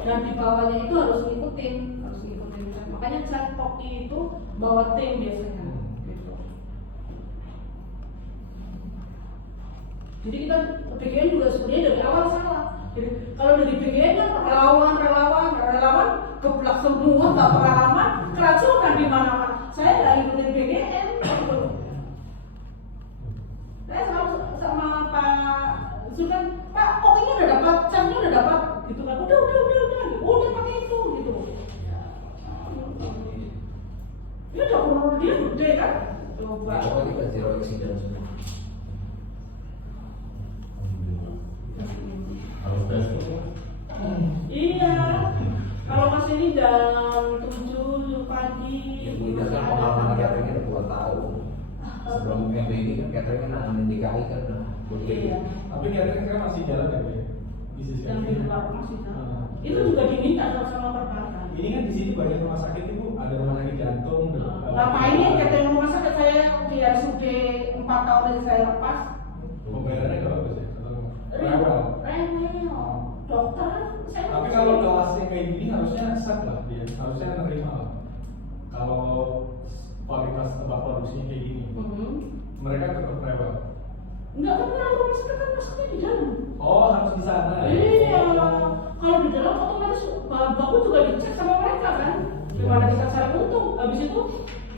Dan di bawahnya itu harus ngikutin. Makanya chef koki itu bawa tim biasanya. Gitu. Jadi kita BGN juga sebenarnya dari awal salah. Jadi kalau dari BGN kan relawan keblak semua, nggak pengalaman, keracunan di mana-mana. Saya nggak ikutin BGN. Gitu. Saya selalu sama Pak Zulkan, Pak kokinya udah dapat, chefnya udah dapat, gitu kan? Udah pakai itu, gitu. Ini udah umur dia gede kan? Coba. Ya, pokoknya kita zero accident semua. Harus tes tuh. Iya. Kalau kesini jam 7 pagi. Kita kan pengalaman cateringnya udah 2 tahun. Sebelum MBG kan cateringnya nanganin DKI kan udah Iya. Tapi catering kan masih jalan ya, Pak? Bisnis Yang di catering. luar masih tahu. Ah. Itu juga diminta sama perbankan. Ini kan di sini banyak rumah sakit itu, ada rumah sakit jantung. Ngapain ini catering rumah sakit saya di RSUD 4 tahun dari saya lepas. Pembayarannya nggak bagus ya? Atau Rewel. rewel? Dokter saya. Tapi kalau kelasnya kayak gini harusnya set lah dia, harusnya nerima lah. Kalau kualitas tempat produksinya kayak gini, mereka tetap rewel. Enggak kan rumah sakit kan masuknya di dalam. Oh harus di sana. Iya, kalau di dalam otomatis bahan baku juga dicek sama mereka kan. Gimana kita cari untung? Habis itu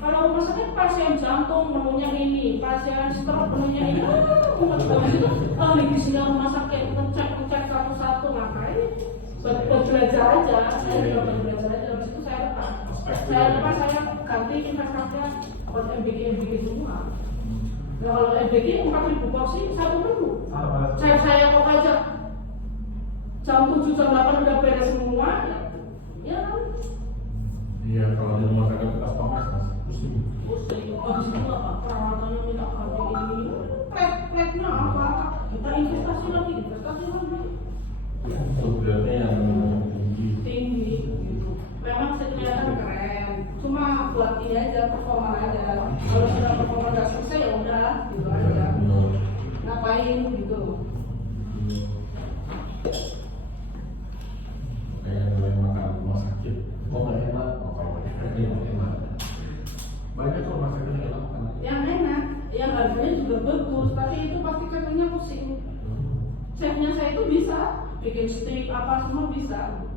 kalau rumah sakit pasien jantung menunya ini, pasien stroke menunya ini, habis itu di gizinya rumah sakit ngecek satu-satu ngapain? Buat belajar aja, saya juga buat belajar aja. Habis itu saya lepas, saya ganti investasinya buat MBG semua. Nah, kalau MBG 4.000 porsi 1 minggu. Saya kok aja jam 7 jam 8 udah beres semua, ya kan? Iya, kalau di rumah sakit bekas panas Mas, pusing. buat ini aja, performa aja. Kalau sudah performa nggak selesai ya udah, gitu aja. Ngapain gitu? Kayak mulai makan rumah sakit, kok nggak enak? Oh, kalau ini enak. Banyak kok rumah sakit yang enak kan? Yang enak, yang harganya juga bagus, tapi itu pasti katanya pusing. Chefnya saya itu bisa bikin steak apa semua bisa.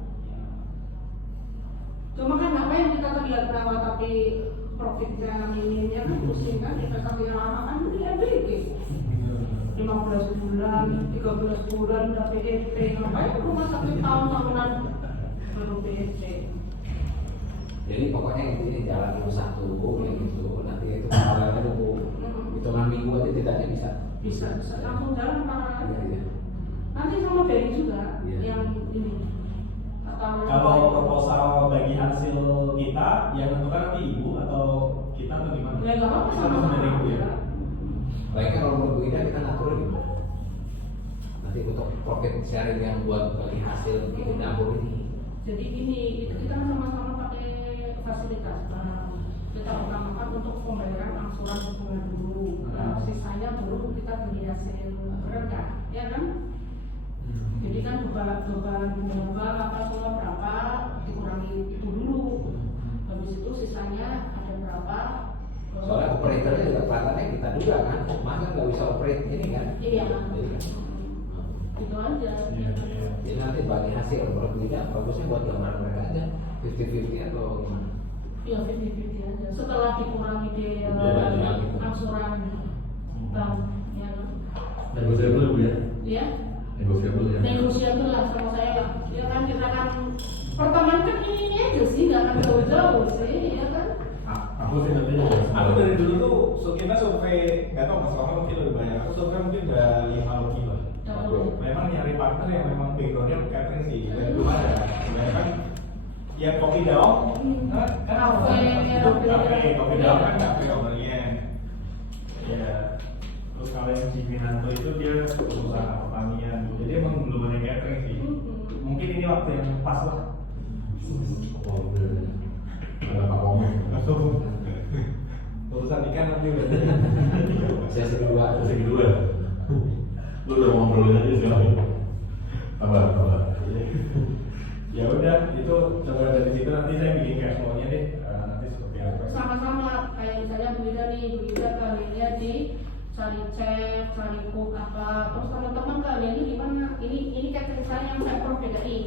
Cuma kan apa yang kita terlihat perawat tapi profitnya minimnya kan pusing kan, investasi yang lama kan itu dia bikin 15 bulan, 13 bulan udah PET, ngapain rumah sakit tahun-tahunan baru PET. Jadi pokoknya intinya jalan usaha tubuh kayak gitu, nanti itu paralelnya nunggu hitungan minggu aja tidaknya bisa Langsung jalan parah. Iya. Nanti sama Berry juga Iya. yang ini. Atau Kalau proposal bagi hasil kita yang tentukan nanti ibu atau kita atau gimana? ya nggak apa-apa Sama dari ibu ya. Baiknya kalau menurut Bu Ida kita ngatur gitu. Nanti untuk profit sharing yang buat bagi hasil bikin dapur ini. Jadi ini itu kita sama-sama pakai fasilitas. Kita utamakan untuk pembayaran angsuran hubungan dulu. Nah, sisanya baru kita beli hasil mereka, ya kan? Jadi kan beban apa semua berapa dikurangi itu dulu. Habis itu sisanya ada berapa? Soalnya operatornya juga kelihatannya kita juga kan, masa nggak bisa operate ini kan? Iya. Jadi kan, Itu aja. Iya, iya. jadi nanti bagi hasil menurut Bu Ida bagusnya buat gambar mereka aja 50-50 atau gimana? Ya 50-50 aja. Setelah dikurangi biaya Biaya, gitu. angsuran bank, ya kan? Negosiable Bu ya? Iya. Negosiable ya? Negosiasi lah sama saya lah. Ya kan kita kan pertemuan kan ini aja sih, nggak akan jauh-jauh sih, ya kan? Aku sih nanti juga Aku dari dulu tuh kita survei, nggak tahu mas Rama mungkin lebih banyak. Aku survei mungkin udah 5 lebih lah. Memang nyari partner yang memang backgroundnya catering sih, dan belum ada. Sebenarnya kan ya kopi daun, kan kopi daun kan kafe ownernya. Ya, terus kalau yang di Minanto itu dia perusahaan pertanian, jadi emang belum ada catering sih. Mungkin ini waktu yang pas lah. Oh, udah. Ada Pak Komeng. Urusan ikan nanti udah. Sesi kedua. Sesi kedua. Lu udah ngobrolin aja sekarang. Tambah. Ya udah, itu coba dari situ nanti saya bikin cash flow-nya deh. Nanti seperti apa. Sama-sama kayak misalnya Bu Ida kalinya di cari chef, cari cook apa, terus teman-teman kalian ini gimana? Ini catering saya yang saya PDI.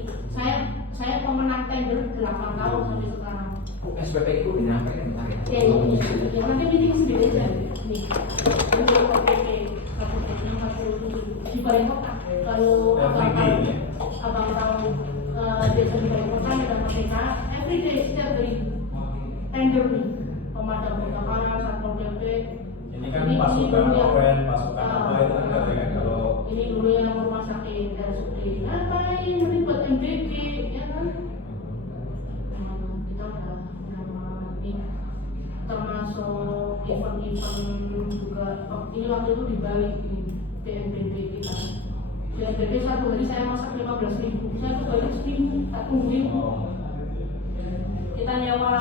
Saya pemenang tender 8 tahun sampai sekarang. SPP itu dinyampaikan kemarin. Ya, nanti meeting sendiri aja. Nih, untuk KPP, di Balai Kota. Kalau abang tahu desa di Balai Kota ada KPK, everyday setiap hari tender nih, pemadam kebakaran, satpol pp. Ini kan pasukan oren, pasukan apa itu kan katanya kalau ini dulu yang rumah sakit RSUD, ngapain mending buat MBG, ya kan? Kita udah ini termasuk event-event juga. Ini waktu itu di Bali di BNPB kita. BNPB satu hari saya masak 15.000, saya tuh balik 1.000, tak tungguin. Kita nyewa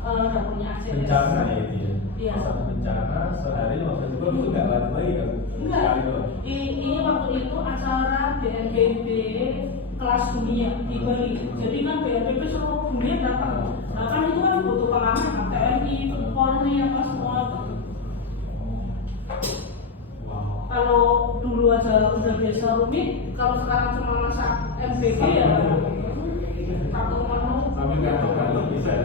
dapurnya ACS. bencana ya itu ya. Iya. Satu bencana sehari 15 ribu itu nggak lagi lagi kan? Enggak. Sekali doang. Ini waktu itu acara BNPB kelas dunia di Bali. Jadi kan BNPB seluruh dunia datang. Nah kan itu kan butuh pengalaman, TNI, Polri, apa semua. Wow. Kalau dulu aja udah biasa rumit, kalau sekarang cuma masak MBG ya satu menu. Tapi ngantuk bisa ya.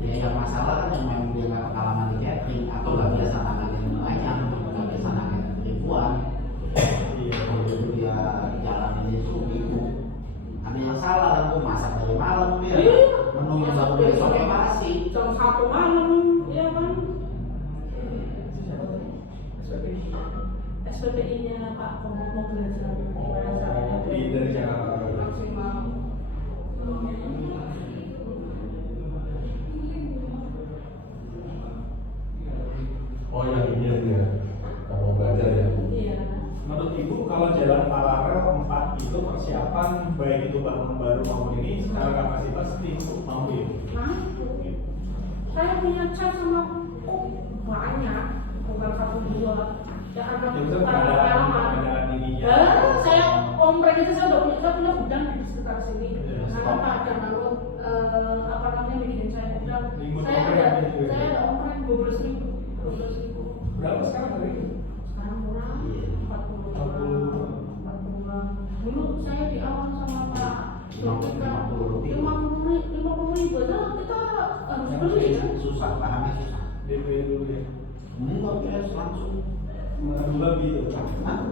Ya yang masalah kan yang memang dia nggak pengalaman di catering atau nggak biasa tangannya banyak, nggak biasa tangannya ribuan. Kalau dulu dia jalanin itu bingung. Ada yang salah kan tuh masak dari malam dia, menunya baru besoknya masih. Jam 1 malam, ya kan? SPPI-nya Pak mau belajar gimana caranya Dari Jakarta. maksimal. Oh yang ini ya, mau belajar ya. Iya. Menurut Ibu kalau jalan paralel 4 itu persiapan baik itu bangunan baru maupun ini secara kapasitas pasti mau ya. Mampu. Saya punya cat sama kok banyak, bukan satu dua. Ya karena Ya betul, pengalaman. keadaan ininya. Saya omprek itu saya punya gudang di sekitar sini. Iya, Nah, stop. ada lalu apa namanya bikin saya gudang. Lingkup Saya omprek ada gitu ya? saya ada omprek 12.000. 12.000. Berapa sekarang hari ini? Sekarang murah, 40. Dulu saya di awal sama Pak Dokter 50 ribu, nah kita harus beli kan? Susah, pahamnya susah. DP dulu ya. Enggak, ya langsung. Mengadu babi itu.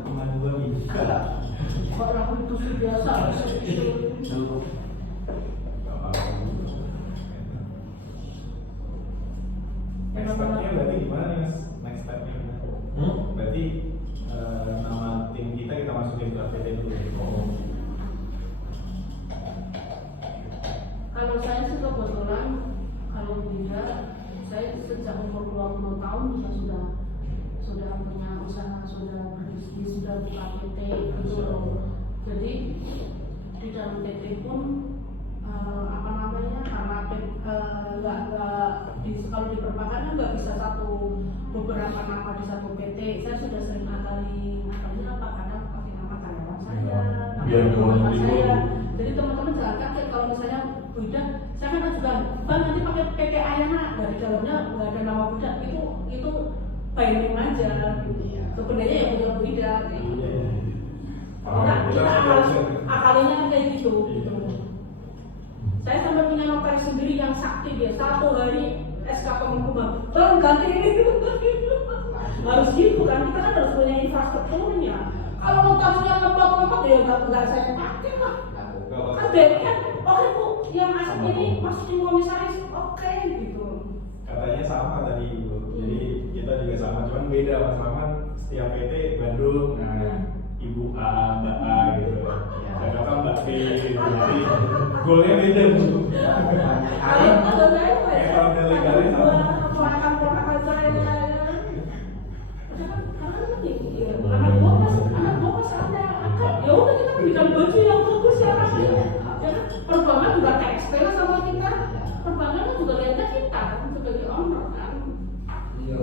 Mengadu babi. Orang itu sih biasa. Dulu. Next step-nya berarti gimana nih mas? Next step-nya berarti nama tim kita masukin ke PT dulu ya? Kalau saya sih kebetulan, kalau dia, saya sejak umur 20 tahun sudah punya usaha, sudah berbisnis, sudah buka PT gitu loh. Jadi di dalam PT pun apa namanya, karena kalau di perbankan kan nggak bisa beberapa nama di satu PT. Saya sudah sering akalinya apa, kadang pakai nama karyawan saya, Biar nama keluar saya. dulu. Jadi teman-teman jangan kaget kalau misalnya budak, saya kan ajukan, bang nanti pakai PT Ayana, dari dalamnya nggak ada nama budak, itu by name aja. Iya. Sebenarnya yang punya budak. Iya. Nah, kita akalinya kan kayak gitu. Iya. Saya sampai punya notaris sendiri yang sakti dia, satu hari SK Kemenkumham, bang ganti ini. Harus gitu kan, kita kan harus punya infrastrukturnya. Kalau notarisnya lemot-lemot ya nggak saya pakai lah. Kan dari kan, oke bu, yang asli ini masukin komisaris, oke gitu. Katanya sama tadi Bu. Jadi kita juga sama, cuman beda Mas Maman setiap PT Bandung, nah Ibu A, Mbak A gitu. Jakarta Mbak B gitu. Jadi goalnya beda Bu. Kalau saya Kalau dari legalnya sama. ponakan-ponakan saya. Anak gua pas ada akad, ya udah kita berikan baju yang bagus ya kan. Ya kan, perbankan juga tekstil sama kita, perbankan kan juga lihatnya kita kan sebagai owner kan. Iya.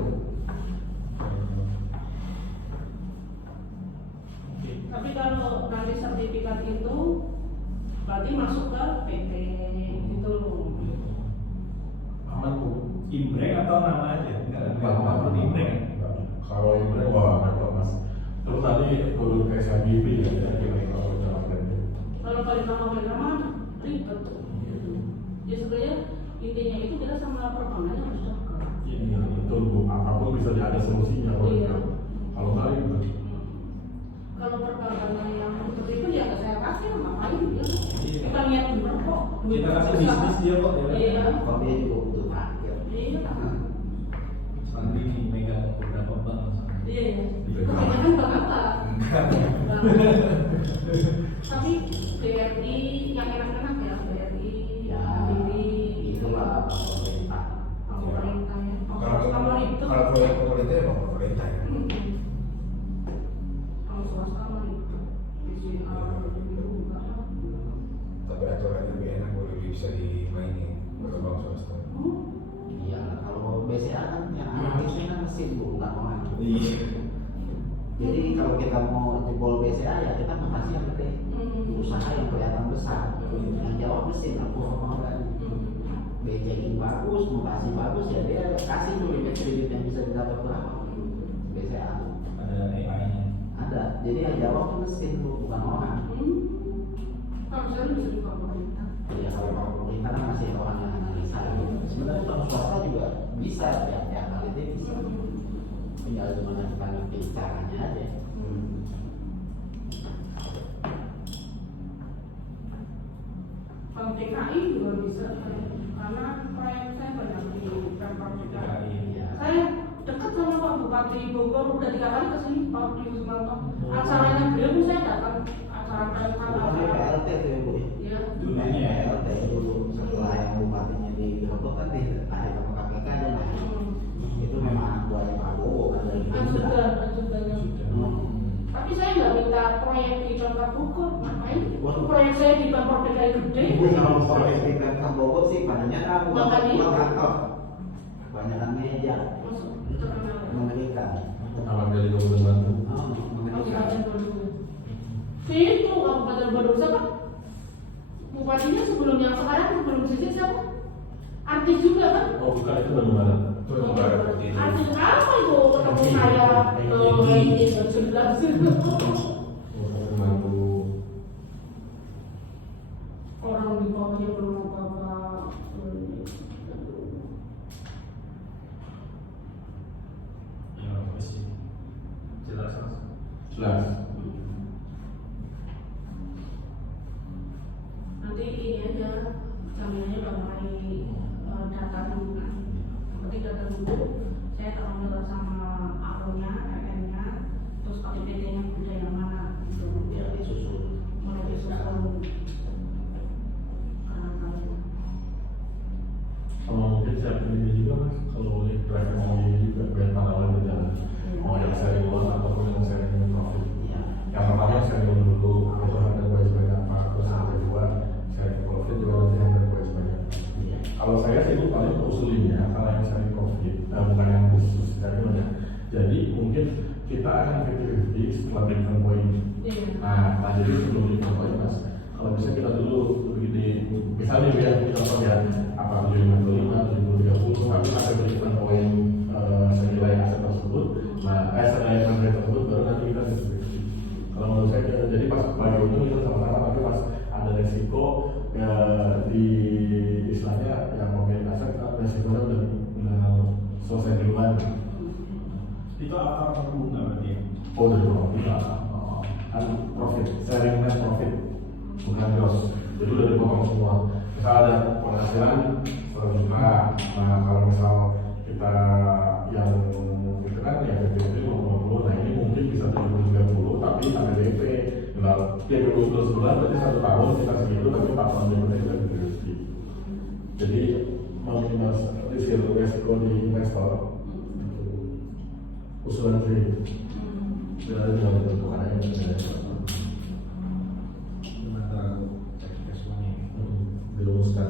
Tapi kalau nanti sertifikat itu berarti masuk ke PT gitu loh. Aman tuh. Imbrek atau nama aja? Enggak perlu imbrek kan? Kalau ini wah mantap mas. Terus tadi turun ke SMBP ya, jadi kalau jalan itu. Kalau balik nama ribet. Ya sebenarnya intinya itu kita sama perbankan harus dekat. Iya betul bu. Apapun bisa ada solusinya kalau Iya. kalau nggak ribet. Kalau perbankan yang seperti itu ya nggak saya kasih, ngapain dia? Iya. Kita lihat dulu kok. Kita kasih bisnis dia kok. Ya. Iya. Kalau dia juga butuh parkir. Iya. Santri ini megang beberapa bank. Iya. Kebanyakan bank apa? Bank. Tapi BRI yang enak-enak ya, BRI, Ya, BRI, itulah pemerintah. pemerintah ya. Kalau itu. kalau proyek pemerintah emang pemerintah ya. Kalau swasta mah itu PCR gitu enggak. Tapi aturannya lebih enak, lebih bisa dimainin kalau bank swasta. Iya, kalau BCA kan yang analisnya kan mesin bu, bukan orang. Iya. Jadi kalau kita mau jebol BCA ya kita mengasih yang gede, usaha yang kelihatan besar. Yang jawab mesin, aku ngomong kan. BCA bagus, mau kasih bagus ya dia kasih tuh kredit yang bisa didapat berapa. BCA Ada AI-nya. ada, jadi yang jawab tuh mesin bu, bukan orang. Harusnya bisa di pemerintah. Ya kalau pemerintah kan masih orang yang analisa gitu. Sebenarnya kalau swasta juga bisa ya kali ini bisa. Tinggal gimana kita ngerti caranya aja. Kalau DKI juga bisa, karena proyek saya banyak di Pemprov DKI. Iya. Saya dekat sama Pak Bupati Bogor, udah 3 kali ke sini Pak Budi Sumanto. Acaranya beliau pun saya datang, acara pemkab. Bukannya PLT tuh ya bu ya? Iya. Dulunya ya. PLT dulu setelah yang bupatinya di Hobok kan naik sama KPK dia naik. Itu memang anak buahnya Pak Bowo kan dari Ajudan. Hmm. Tapi saya nggak minta proyek di Pemkab Bogor, ngapain? Proyek saya di Pemprov DKI gede. Ibu sama proyek di Pemkab Bogor sih banyak kan Makanya. kantor. Kebanyakan meja Masuk terkenal. mengerikan. Abang dari Kabupaten Bandung. Mengerikan. Itu Kabupaten Bandung siapa? Bupatinya sebelum yang sekarang sebelum situ siapa? Artis juga kan? Oh bukan, itu Bandung Barat. Itu baru ini. Artis apa itu ketemu saya ini jelas. Kabupaten Bandung. Orang di bawahnya belum apa-apa. Ya, apa sih? Jelas. Jelas. Nanti ini aja jaminannya udah mulai data dulu kan. Nanti data dulu, saya akan data sama akronya, RM-nya, terus KPPT-nya udah yang mana gitu. Biar disusun, mulai disusun. Kalau mungkin saya pilih juga mas, kalau lihat drive mau juga biar paralel berjalan. Mau yang sharing loss ataupun yang sharing profit. Yang pertama sharing loss dulu, itu ada kewajiban apa, terus yang kedua sharing profit juga nanti ada kewajiban apa. Kalau saya sih itu paling usulinnya, kalau yang sharing profit, bukan yang khusus sharing loss ya. Jadi mungkin kita akan 50-50 setelah break-even point. Nah, jadi sebelum break-even point mas, kalau bisa kita dulu begini, misalnya ya kita lihat apa 75, 25, 30, tapi ada break-even point senilai aset tersebut. Nah, senilai aset tersebut baru nanti kita distribusi. Kalau menurut saya, jadi pas bagi untung itu sama-sama, tapi pas ada resiko di istilahnya yang pemilik aset resikonya udah selesai duluan. Itu apa bunga berarti ya? Oh, udah tidak. Kan profit, sharing net profit, bukan gross. Jadi udah dipotong semua. Misal ada penghasilan 100 juta, nah kalau misal kita yang itu kan ya BPT 50, nah ini mungkin bisa 70-30, tapi ada DP. Nah, ya 12 bulan berarti 1 tahun kita segitu, tapi 4 tahun berikutnya kita distribusi. Jadi meminimalisir resiko di investor. Usulan free. Tidak ada bentuk ada yang dirumuskan.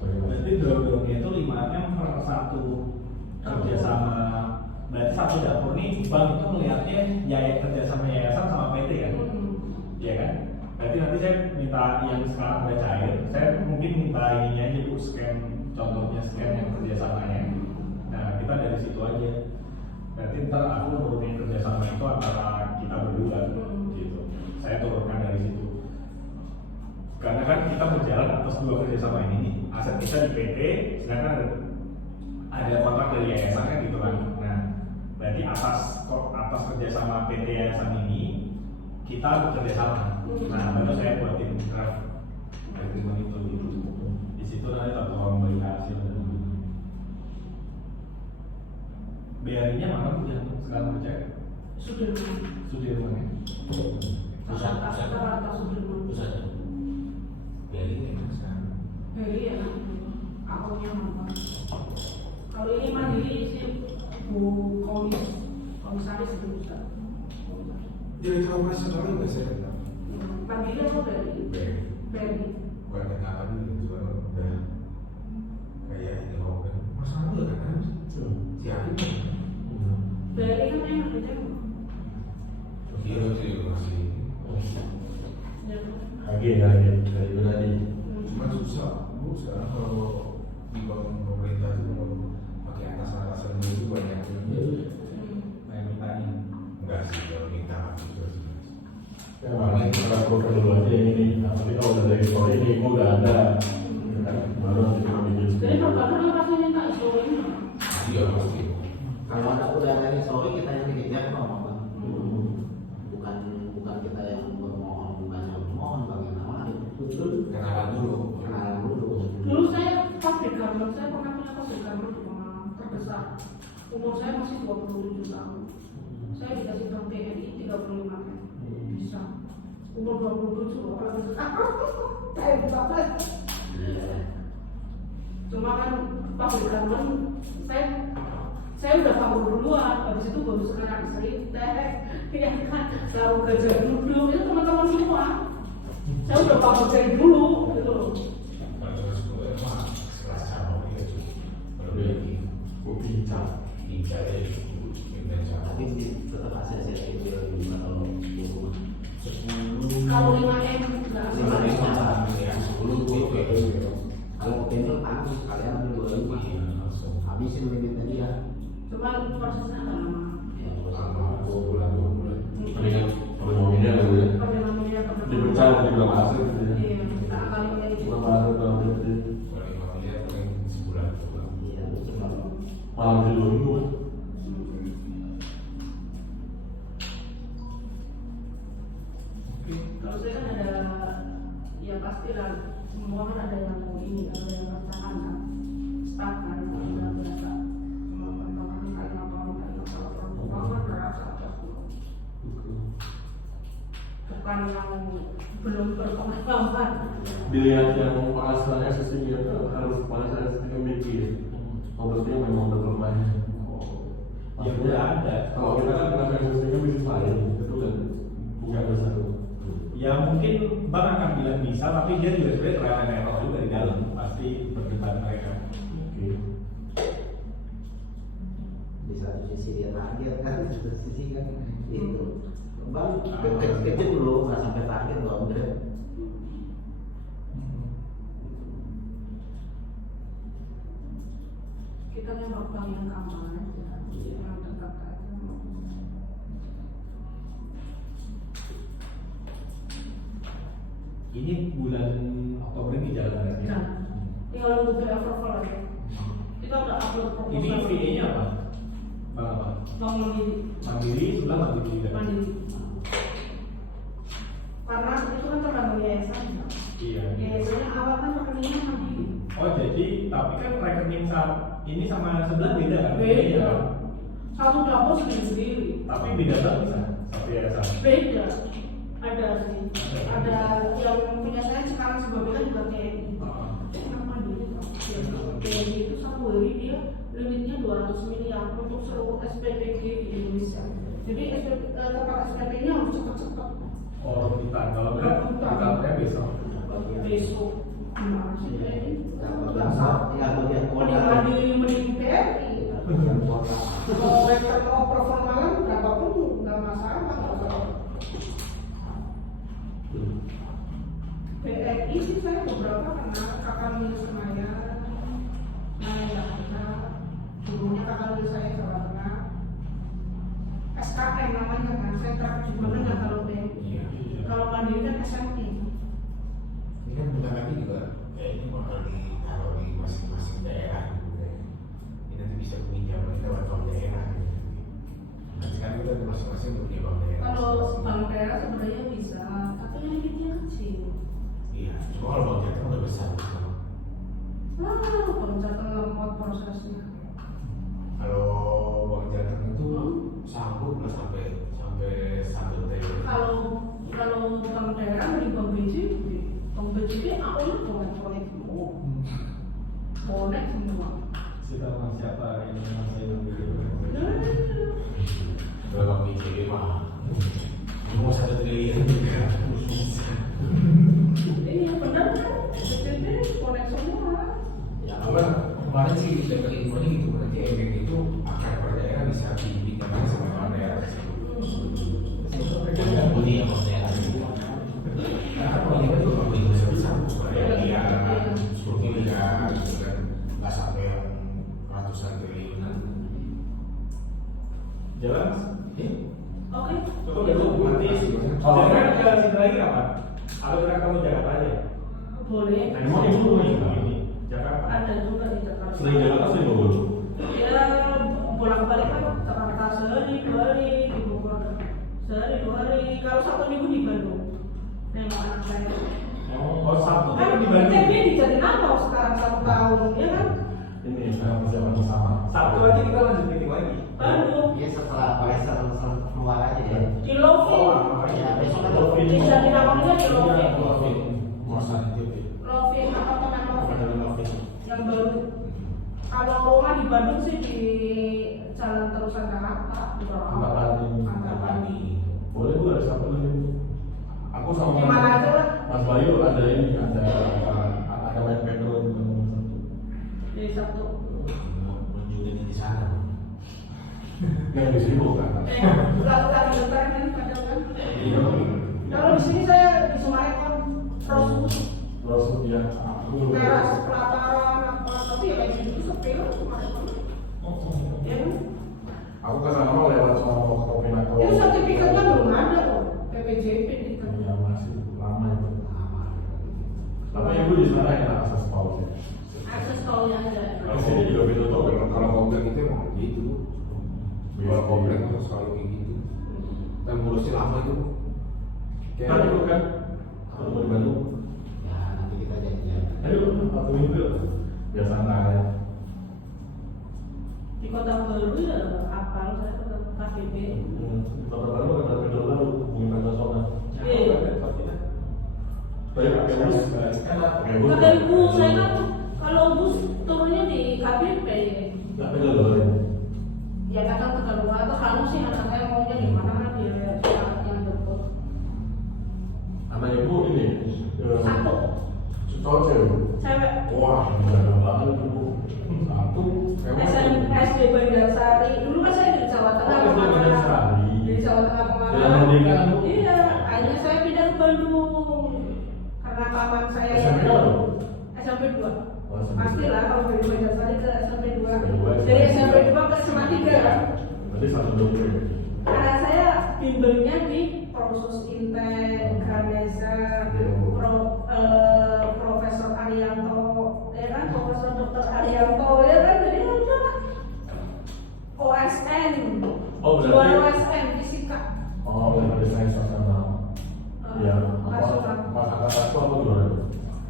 Berarti drone-nya itu 5M per satu kerjasama. Berarti satu dapur nih bank itu melihatnya kerjasama yayasan sama PT kan? Iya kan? Berarti nanti saya minta yang sekarang udah cair, saya mungkin minta ininya aja bu, scan contohnya scan yang kerjasamanya. Nah kita dari situ aja. Berarti ntar aku nurunin kerjasama itu antara kita berdua gitu. Saya turunkan dari situ. Karena kan kita berjalan atas 2 kerjasama ini nih. Aset kita di PT, sedangkan ada kontrak dari yayasan kan gitu kan. Nah berarti atas kerjasama PT yayasan ini kita bekerja sama. Nah, baru saya buatin draft agreement itu gitu. Di situ nanti tak tolong bagi hasil. BRI-nya mana tuh yang sekarang cek? Sudirman ya. Atas Sudirman. Pusat. Dari ini sekarang. Heri ya, akunnya apa? Kalau ini mandiri sih Bu Komisaris itu bisa. Direktur operasional nggak saya kenal. Mandiri apa Beri? Beri. Bukan kenalan gitu, soalnya udah kayak ini hobi. Masalah nggak kan? Si Ari kan? Beri kan enak aja. Iya sih masih. Lagi dari Gunadi. Cuma susah. Bu sekarang kalau di bank pemerintah itu mau pakai atasan itu banyak ini. Enggak sih, kalau minta juga sih. Ya, makanya kita program dulu aja yang ini. Nah, tapi kalau udah dari story ini, gua udah ada. Kan baru nanti kita bikin. Jadi pertama dia pasti minta historinya. Iya pasti. Kalau ada udah dari story kita yang dikejar kok bang. Bukan kita yang bermohon bagaimana Kenalan dulu. kenalan dulu. Dulu saya pas di Garmen, saya pernah punya pas di Garmen di Malang terbesar. Umur saya masih 27 tahun. Saya dikasih bank BNI 35 kan. Bisa. Umur 27 loh, kalau kayak banget. Cuma kan pas di Garmen, saya udah kabur duluan. Habis itu baru sekarang cerita, ya kan, baru kerja dulu itu teman-teman semua. Saya udah paham dari dulu gitu loh. Terus gue mah sekelas cabang gitu. Lebih Bincang. bicara itu dan cabang. Tapi tetap hasil itu lebih kalau 10. Kalau 5M nggak Lima masalah. M apa? Ya 10 gitu. Kalau potential tanggung kalian ambil 2 langsung habisin limitnya dia. Cuma prosesnya agak lama. Ya, terus Sama 2 bulan. Mendingan kalau ngomongnya nggak boleh. Perdemannya Dipecah di belakang hasil. Iya, kita kali ini Cuma hasil kalau berarti Kalau yang lihat paling sebulan 2 bulan. iya cuma malam di 2 minggu. kalau saya kan ada, ya pasti lah semua kan ada yang mau ini, ada yang rasakan kan, staff kan, udah biasa, semua perkembangan kayak apa kan berasa apa semua, bukan yang belum berpengalaman. Dilihat yang penghasilan SSC dia harus penghasilan SSC mikir. Oh berarti memang bermain. Ya udah ada. Kalau kita kan penghasilan SSC kan bisnis lain, itu kan bukan bersatu. Ya mungkin bank akan bilang bisa, tapi dia juga sebenarnya trial and error juga di dalam, pasti berdebat mereka. Oke. di satu sisi dia target kan, di satu sisi kan itu bang kecil dulu nggak sampai target loh udah. Kita nembak bank yang aman aja, yang dekat aja. Ini bulan Oktober ini jalan resmi. Nah, tinggal nunggu PA approval aja. Kita udah upload proposal. Ini VA-nya apa? Bank apa? Bank Mandiri. Mandiri, sebelah Mandiri juga. Mandiri. Karena itu kan tergantung yayasan. Iya. Yayasannya awal kan rekeningnya Mandiri. Oh jadi, tapi kan rekening ini sama sebelah beda kan? Beda. Satu dapur sendiri. Tapi beda banget bisa satu yayasan. Beda. Ada sih. Ada yang punya saya sekarang sebagian juga TNI. Kenapa Mandiri? TNI itu satu hari dia limitnya 200 miliar untuk seluruh SPPG di Indonesia. Jadi tempat SPP-nya harus cepat-cepat. Oh, kita kalau enggak, kita besok. Besok gimana sih TNI? Ya Mending mending TNI. Kalau rektor mau performa berapapun nggak masalah. BNI sih saya beberapa karena kakak milik Senayan, Jakarta, dulunya kakak milik saya Jawa Tengah, SKM namanya kan, sentra juga nggak kalau BNI. Kalau Mandiri kan SMI. Ini kan bentar lagi juga kayaknya bakal ditaruh di masing-masing daerah gitu deh. Ini nanti bisa pinjaman lewat bank daerah gitu. Nanti kan kita di masing-masing punya bank daerah. Kalau bank daerah sebenarnya bisa, tapi limitnya kecil. Iya, cuma kalau bank jateng udah besar gitu. Bank Jateng lemot prosesnya. Kalau bank jateng itu sanggup lah sampai 1 triliun. Kalau bank daerah dari bank BJB, bank BJB awalnya bonek semua, bonek semua. Kita sama siapa ini masih begitu. Kalau bank BJB mah mau 1 triliun juga. Iya benar kan, BJB bonek semua. ya Kemarin sih dapat infonya gitu, berarti efek itu akar per daerah bisa dipinjamkan sama bank daerah tersebut. Bunyi yang bank daerah itu. Karena kan kalau kita juga bank besar, miliar, 10 miliar, gitu kan, nggak sampai yang ratusan triliunan. Jalan Mas? Oke. Cukup ya Bu, nanti jalan situ lagi kapan? Atau kita ketemu Jakarta aja? Boleh. Emang itu ini Jakarta. Ada juga di Jakarta. sering Jakarta sering Bogor. Ya bolak-balik kan Jakarta sehari 2 hari di Bogor, sehari 2 hari. Kalau 1 minggu di Bandung. Nengok anak saya. Oh Sabtu Kan di Bandung. dia di Jatinangor sekarang 1 tahun, ya kan? Ini sekarang persiapan bersama. Sabtu aja kita lanjut meeting lagi. Bandung. dia setelah keluar aja ya. Di Lovin. Ya besok kan Di Jatinangornya di Lovin. Muasan itu. Lovin apartemen Lovin yang baru. Kalau rumah di Bandung sih di Jalan Terusan Jakarta. Antapani. Antapani. Boleh Bu, ada siapa lagi? Aku sama Di mana aja lah. Mas Bayu ada ini, ada white paper untuk nomor 1. Jadi Sabtu. Menunjukin di sana. Yang di sini bukan. Bukan bentar kan padahal kan. Kalau di sini saya di Sumarekon Terus ya, aku teras pelataran apa, tapi ya kayak gitu sepi lah Sumarekon. Ya kan? aku kesana mau lewat sama koordinator. Itu sertifikatnya belum ada kok, PPJP gitu. Ya masih lama itu. Tapi ibu di sana yang akses tol sih. Akses tolnya ada. Kalau sini juga beda tol. Kalau komplek itu emang gitu. Kalau komplek itu selalu kayak gitu. Dan ngurusnya lama itu. Kan itu kan kalau mau di Bandung. Ya nanti kita jalan-jalan. Ayo, 1 minggu biasa ya. Di Kota Baru ya apal saya ke KBB. Kota Baru ada beda baru hubungan internasional. Iya. Saya pakai bus, pakai bus. Kata ibu saya kan kalau bus turunnya di KBP. Nggak beda loh. Ya kadang Tegaluar atau kalau sih anak saya maunya di mana kan dia yang dekat. Anak ibu ini Satu cowok cewek. cewek. Wah, gila banget ibu. Satu. SD Bandarsari. Dulu kan saya di Jawa Tengah. Oh, SD Bandarsari. Di Jawa Tengah kemarin. Jalan Merdeka, Bu. Iya, akhirnya saya pindah ke Bandung karena paman saya. SMP apa? SMP 2. Oh, SMP. Pastilah kalau dari Bandarsari ke SMP 2. Kedua. Dari SMP 2 ke SMA 3. Berarti 1 dokter. Karena saya bimbelnya di Proses Intek, Ganesha, Profesor Arianto, ya kan, Profesor Dr. Arianto, ya kan, jadi udah OSN, Oh, berarti- juara OSN fisika. Oh, berarti saya sama. Ya, Nasional. pas angkat satu apa juara?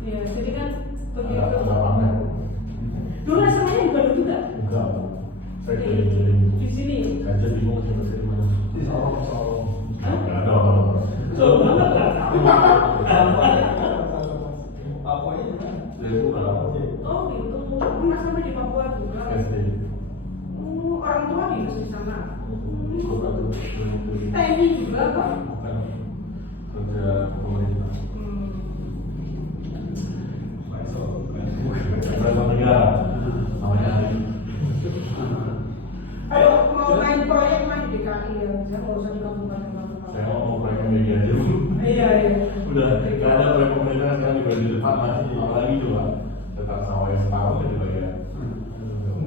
Iya, jadi kan Ada begitu. pamer. Dulu SMA-nya di Bandung juga. Enggak, Bu. Saya keliling-keliling. Di sini. Aja bingung sih masih di mana. Di Sorong. Hah? Enggak ada apa-apa. Jauh banget kan? Jadi itu berapa sih? Oh gitu, pernah sampai di Papua juga. SD. Orang tua dinas di sana. Itu berapa? TNI juga kok. Bukan. Kerja pemerintah. Berapa negara? Namanya Ali. Ayo mau main proyek mah di DKI ya, saya nggak usah di kabupaten. Saya mau proyek media aja Bu. Iya iya. Udah nggak ada proyek pemerintah sekarang juga di depan lagi, apalagi juga tentang sawah yang setahun kan juga ya.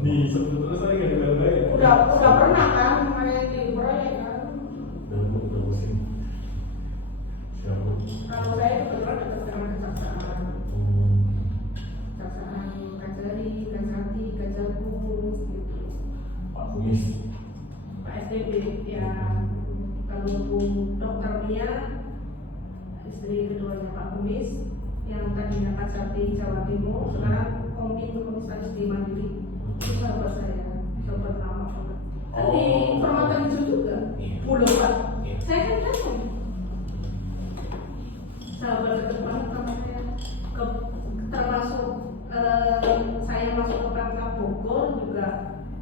Di sebetulnya saya nggak dibayar ya. Udah pernah kan main di proyek kan? Udah pusing. Siapa? Kalau saya itu kebetulan dekat dengan kejaksaan, kejaksaan Kajari, Kajati, Kajagung, gitu. Pak Kumis. Pak SDB ya. Kalau Bu Dokter Mia, istri keduanya Pak Kumis, yang tadinya Kajati Jawa Timur, sekarang komisaris di Mandiri. Itu sahabat saya, sahabat lama banget. Kan di Permata Hijau juga, Iya. Pulau Pak. Iya. Saya kan datang. Sahabat dekat banget sama saya. Termasuk saya masuk ke Pemkab Bogor juga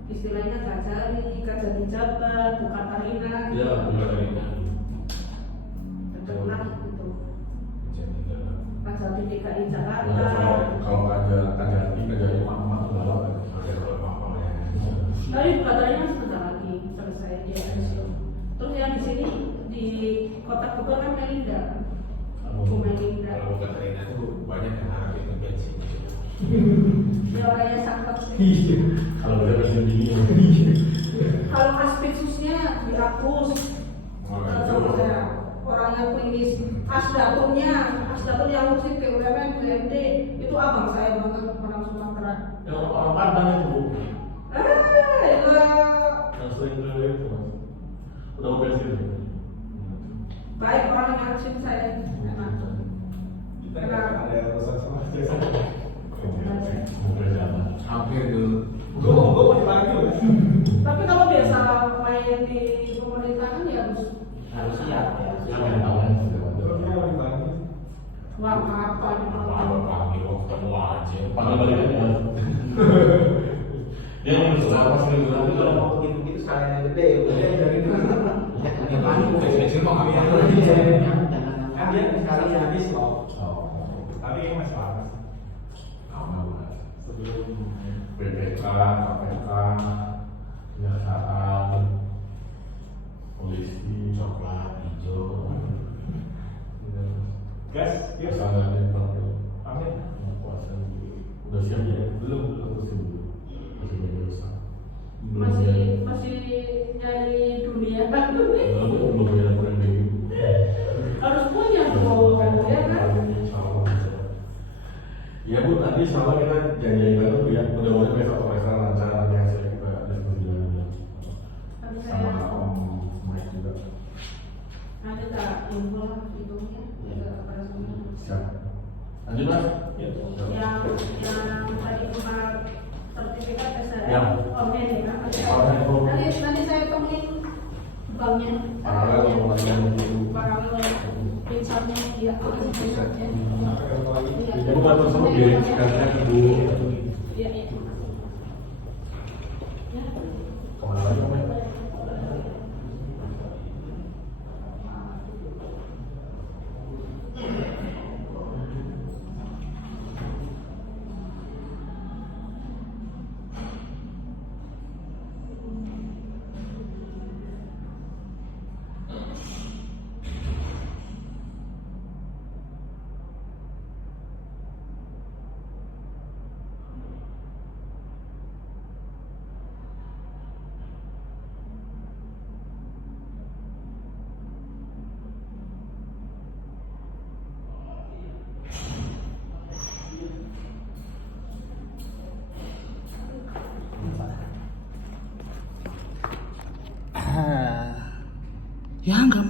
istilahnya Kajari Jabat, bukan Tarina. Iya, Terkenal gitu. Kajari DKI Jakarta. Kalau kerja mama berapa? Tapi katanya sebentar lagi selesai dia pensiun. Terus yang di sini di Kota Bogor kan Melinda. Bu Melinda. Kalau bukan Rina itu banyak yang harap itu pensiun. Dia orangnya cakep sih. Kalau dia masih dini. Kalau aspektusnya dihapus. Orangnya klinis. Asdatur yang ngurusin BUMN, BUMD itu abang saya banget, orang Sumatera. Yang orang Padang itu Bu. Iya. Yang sering keliling itu Mas. Udah mau pensiun. Baik orang yang ngurusin saya. Enak. Kita nggak ada urusan sama jasa. Mau kerja apa? Hampir dulu. Gue mau dipanggil ya. Tapi kalau biasa main di pemerintahan ya Harus siap ya. Yang main tangan. Gue mau dipanggil. wah apa Apa panggil lo ketemu aja. Panggil balik aja. Dia yang harus apa sih itu Kalau mau gitu sekalian yang gede ya udah dari dulu. Kecil-kecil mah nggak bisa. Kan dia sekarang jadi slow, Oh, tapi yang masih panas. lama banget. Sebelum BPK, KPK, kejaksaan, polisi, Coklat, hijau. Gas, yuk. pasangan yang pakai Pamit. puasa udah siap ya? Belum masih berusaha. masih dari dunia Belum punya laporan BU. harus punya dong ya kan. Ya Bu, nanti insya Allah kita janjian itu ya. Mudah-mudahan besok pemeriksaan lancar, nanti hasilnya kita diskusi lagi Nanti sama saya Om Mike juga. nanti tak info lah hitungnya kepada semua. Siap. Lanjut Mas. yang tadi kemarin sertifikat SRM Ya. online ya Online, Bu. nanti saya temuin banknya Paralel pembagian itu. paralel pincarnya dia Jadi bukan tersebut ya, karena Ibu iya iya ya. kemana lagi Om? Ya nggak